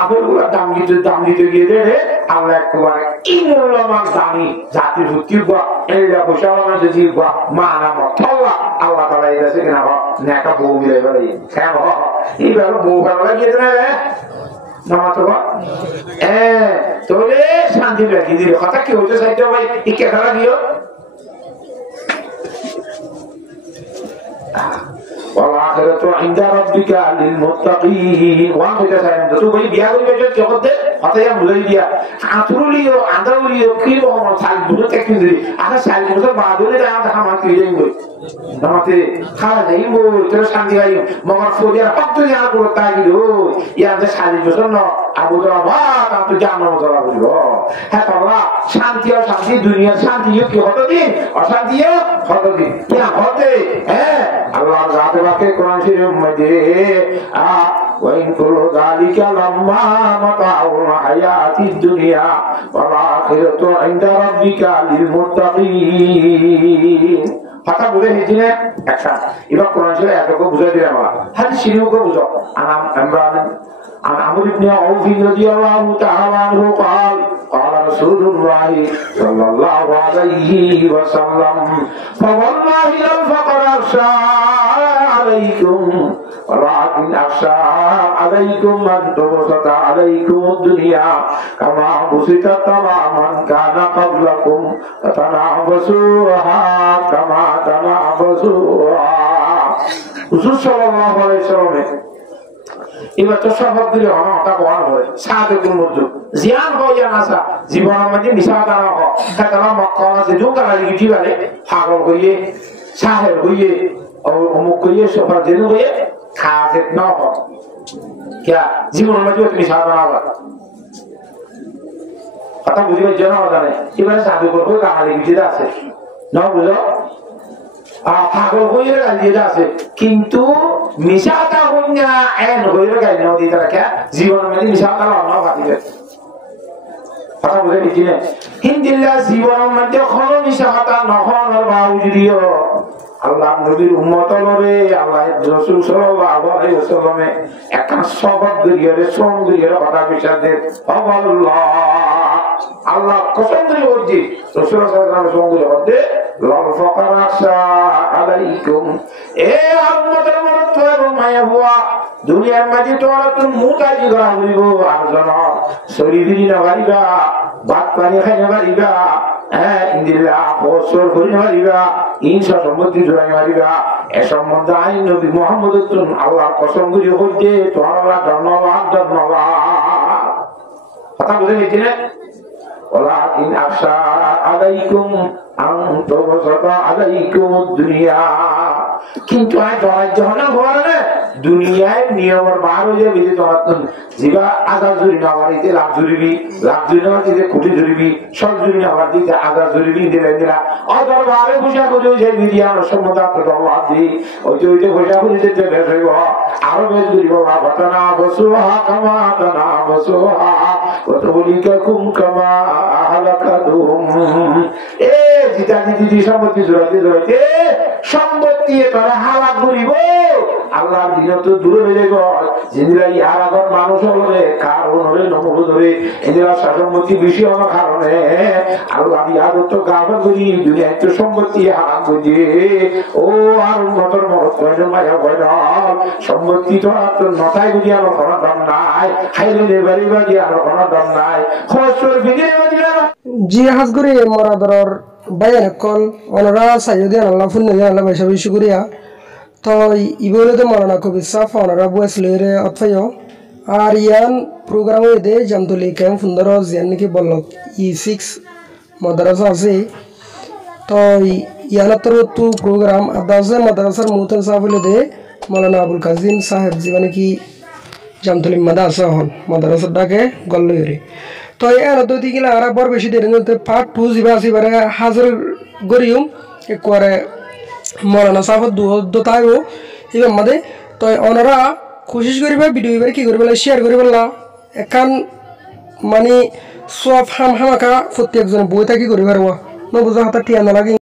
আপেলগুলো দাম দিতে গিয়ে রে আল্লাহ একবার ইমুল্লামান দামি জাতির ভুক্তি কোয়া এলা বসাওয়া যদি কোয়া মানা মতল্লা আল্লাহ তাআলা এসে কিনা নেকা বউ মিলে বলে কেন এইবার বউ ভালো গিয়ে না রে নামাতবা তোরে শান্তি লাগি দিলে কথা কি হইতো সাইতে ভাই ইকে খারাপ দিও والآخرة عند ربك للمتقين وان كده سايم تو بي بيا করি বেজে জগতে হতায়া মুলাই দিয়া আতুরুলিও আদাউলিও কিলো আমার সাল দুটো তেকিন দিই আটা সাল বছর বাদুলে দাও হামা কি যাইব নামাতে খাওয়া যাইব তোর শান্তি গাইব মগর ফরিয়া কত ইয়া করে তাইলো ইয়া যে সাল বছর ন আবু দাবা তা তো জানো ধরা বলবো হ্যাঁ বাবা শান্তি আর শান্তি দুনিয়ার শান্তি কি হতো দিন অশান্তিও হতো দিন কি হতে হ্যাঁ আল্লাহর জাতে বাকে কোরআন শরীফের মধ্যে وإن كل ذلك لما متاع الحياة الدنيا والآخرة عند ربك للمتقين কথা বুঝে হিজিনে একটা এবার কোরআন ছিল এতকে বুঝাই দিলাম আমার হাদিস শরীফকে বুঝো আনাম ইমরান عن عمرو بن عوف رضي الله تعالى عنه قال قال رسول الله صلى الله عليه وسلم فوالله لو فقر أخشى عليكم ولكن أخشى عليكم أن تبسط عليكم الدنيا كما بسطت تماما كان قبلكم فتنافسوها كما تنافسوها رسول صلى الله عليه وسلم এবার তো শপথ দিলে হতা কোয়ান হয় সাদেকুল মুরজু জিয়ান হইয়া নাসা জীবনের মধ্যে মিশা দানা হয় তারা মক্কা আছে জোগালা লিখি বলে পাগল হইয়ে সাহেব হইয়ে অমুক হইয়ে সফর দিন হইয়ে খাজে ন হয় क्या জীবনের মধ্যে মিশা দানা হয় কথা বুঝিবে জানা জানে এবারে সাদেকুল হই কাহালি লিখি আছে না বুঝো পাগল হইয়ে গালিয়ে আছে কিন্তু মিশাতা হইনা এন হইরে গালি না দিতে রাখা জীবনের মধ্যে মিশাতা না ভাবিবে কথা বুঝে দিছিলে হিন্দিল্লা জীবনের মধ্যে কোনো মিশাতা নহর বাউজুরিও আল্লাহ নবীর উম্মত লরে আল্লাহ রাসূল সাল্লাল্লাহু আলাইহি ওয়াসাল্লামে একটা শপথ দিয়ে শ্রম দিয়ে কথা বিশাদে আল্লাহ আল্লাহ কসম করে বলছি রাসূল সাল্লাল্লাহু আলাইহি ওয়াসাল্লাম বলতে লাল ফাকারাশা আলাইকুম এ উম্মতের মত এবং মায়া হুয়া দুনিয়ার মাঝে তোরা তুই মুতাজি করা হইব আর জানা শরীরই না বাড়িবা ভাত পানি খাইতে পারিবা ইন্দিরা বছর হইতে পারিবা ইনশা সম্মতি জোড়াই পারিবা এ সম্বন্ধে আইন নবী মুহাম্মদ আল্লাহ কসম করে হইতে তোরা ধন্যবাদ কথা বুঝে নিছিলে ولكن أخشى عليكم أن تبسط عليكم الدنيا কিন্তু আজ জহনা ঘরে দুনিয়ায় নিয়মের বার হয়ে যাবে তখন জিবা আধা জুরি নেওয়ার দিতে লাখ জুরিবি কোটি জুরিবি সব জুরি নেওয়ার দিতে আধা জুরিবি দিলা অদর বারে ঘোষা করে যে মিডিয়ার সম্মতা প্রভাব দিই ওইতে ঘোষা করে যে বেশ হইব আরো বেশ জুরিব ঘটনা বসুহা কামা টানা বসুহা ওতলিকাকুম কামা আহলাকাতুম এ জিতা জিতি সম্পত্তি জড়াইতে সম্পত্তি তারা হালাক করিব আল্লাহর দিন তো দূরে হয়ে যাইব যেদিরা ইয়ার আগর মানুষ হলে কারণ হলে নমল ধরে এদিরা সম্পত্তি বেশি হওয়ার কারণে আল্লাহ ইয়ার তো গাফা করি দুনিয়ায় তো সম্পত্তি হালাক করি ও আর উন্নতর মহৎ মায়া ভয় সম্পত্তি তো আর তোর নটাই বুঝি আরো কোনো দম নাই খাইলে বাড়ি বাড়ি আরো কোনো দম নাই খরচর বিধি জি হাজগুড়ি মরাদরর বাইরে কল ওনারা সাইয়দি আল্লাহ ফুল নবী আল্লাহ বেশা বেশি করিয়া তো ইবলে তো মরানা কবি সাফ ওনারা বয়স লইরে অথয়ো আর ইয়ান প্রোগ্রাম হইতে জামতলি ক্যাম্প সুন্দর জিয়ান নাকি বলল E6 মাদ্রাসা আছে তো ইয়ানাতর তো প্রোগ্রাম আদাজে মাদ্রাসার মুতন সাহেব দে মাওলানা আবুল কাজিম সাহেব জীবনে কি জামতলি মাদ্রাসা হন মাদ্রাসা ডাকে গল্লইরে তো এর দুই গিলা আর বড় বেশি দেরি নতে পার্ট 2 জিবা আসিবারে হাজার গরিয়ম একবারে মৌলানা সাহেব দোতাইও ইবে মাদে তো ওনারা কোশিশ করিবা ভিডিও এবারে কি করিবা শেয়ার করিবা একান মানে সব হামাকা প্রত্যেকজন বই থাকি করিবার ন বুঝা হাতে টিয়া না লাগে।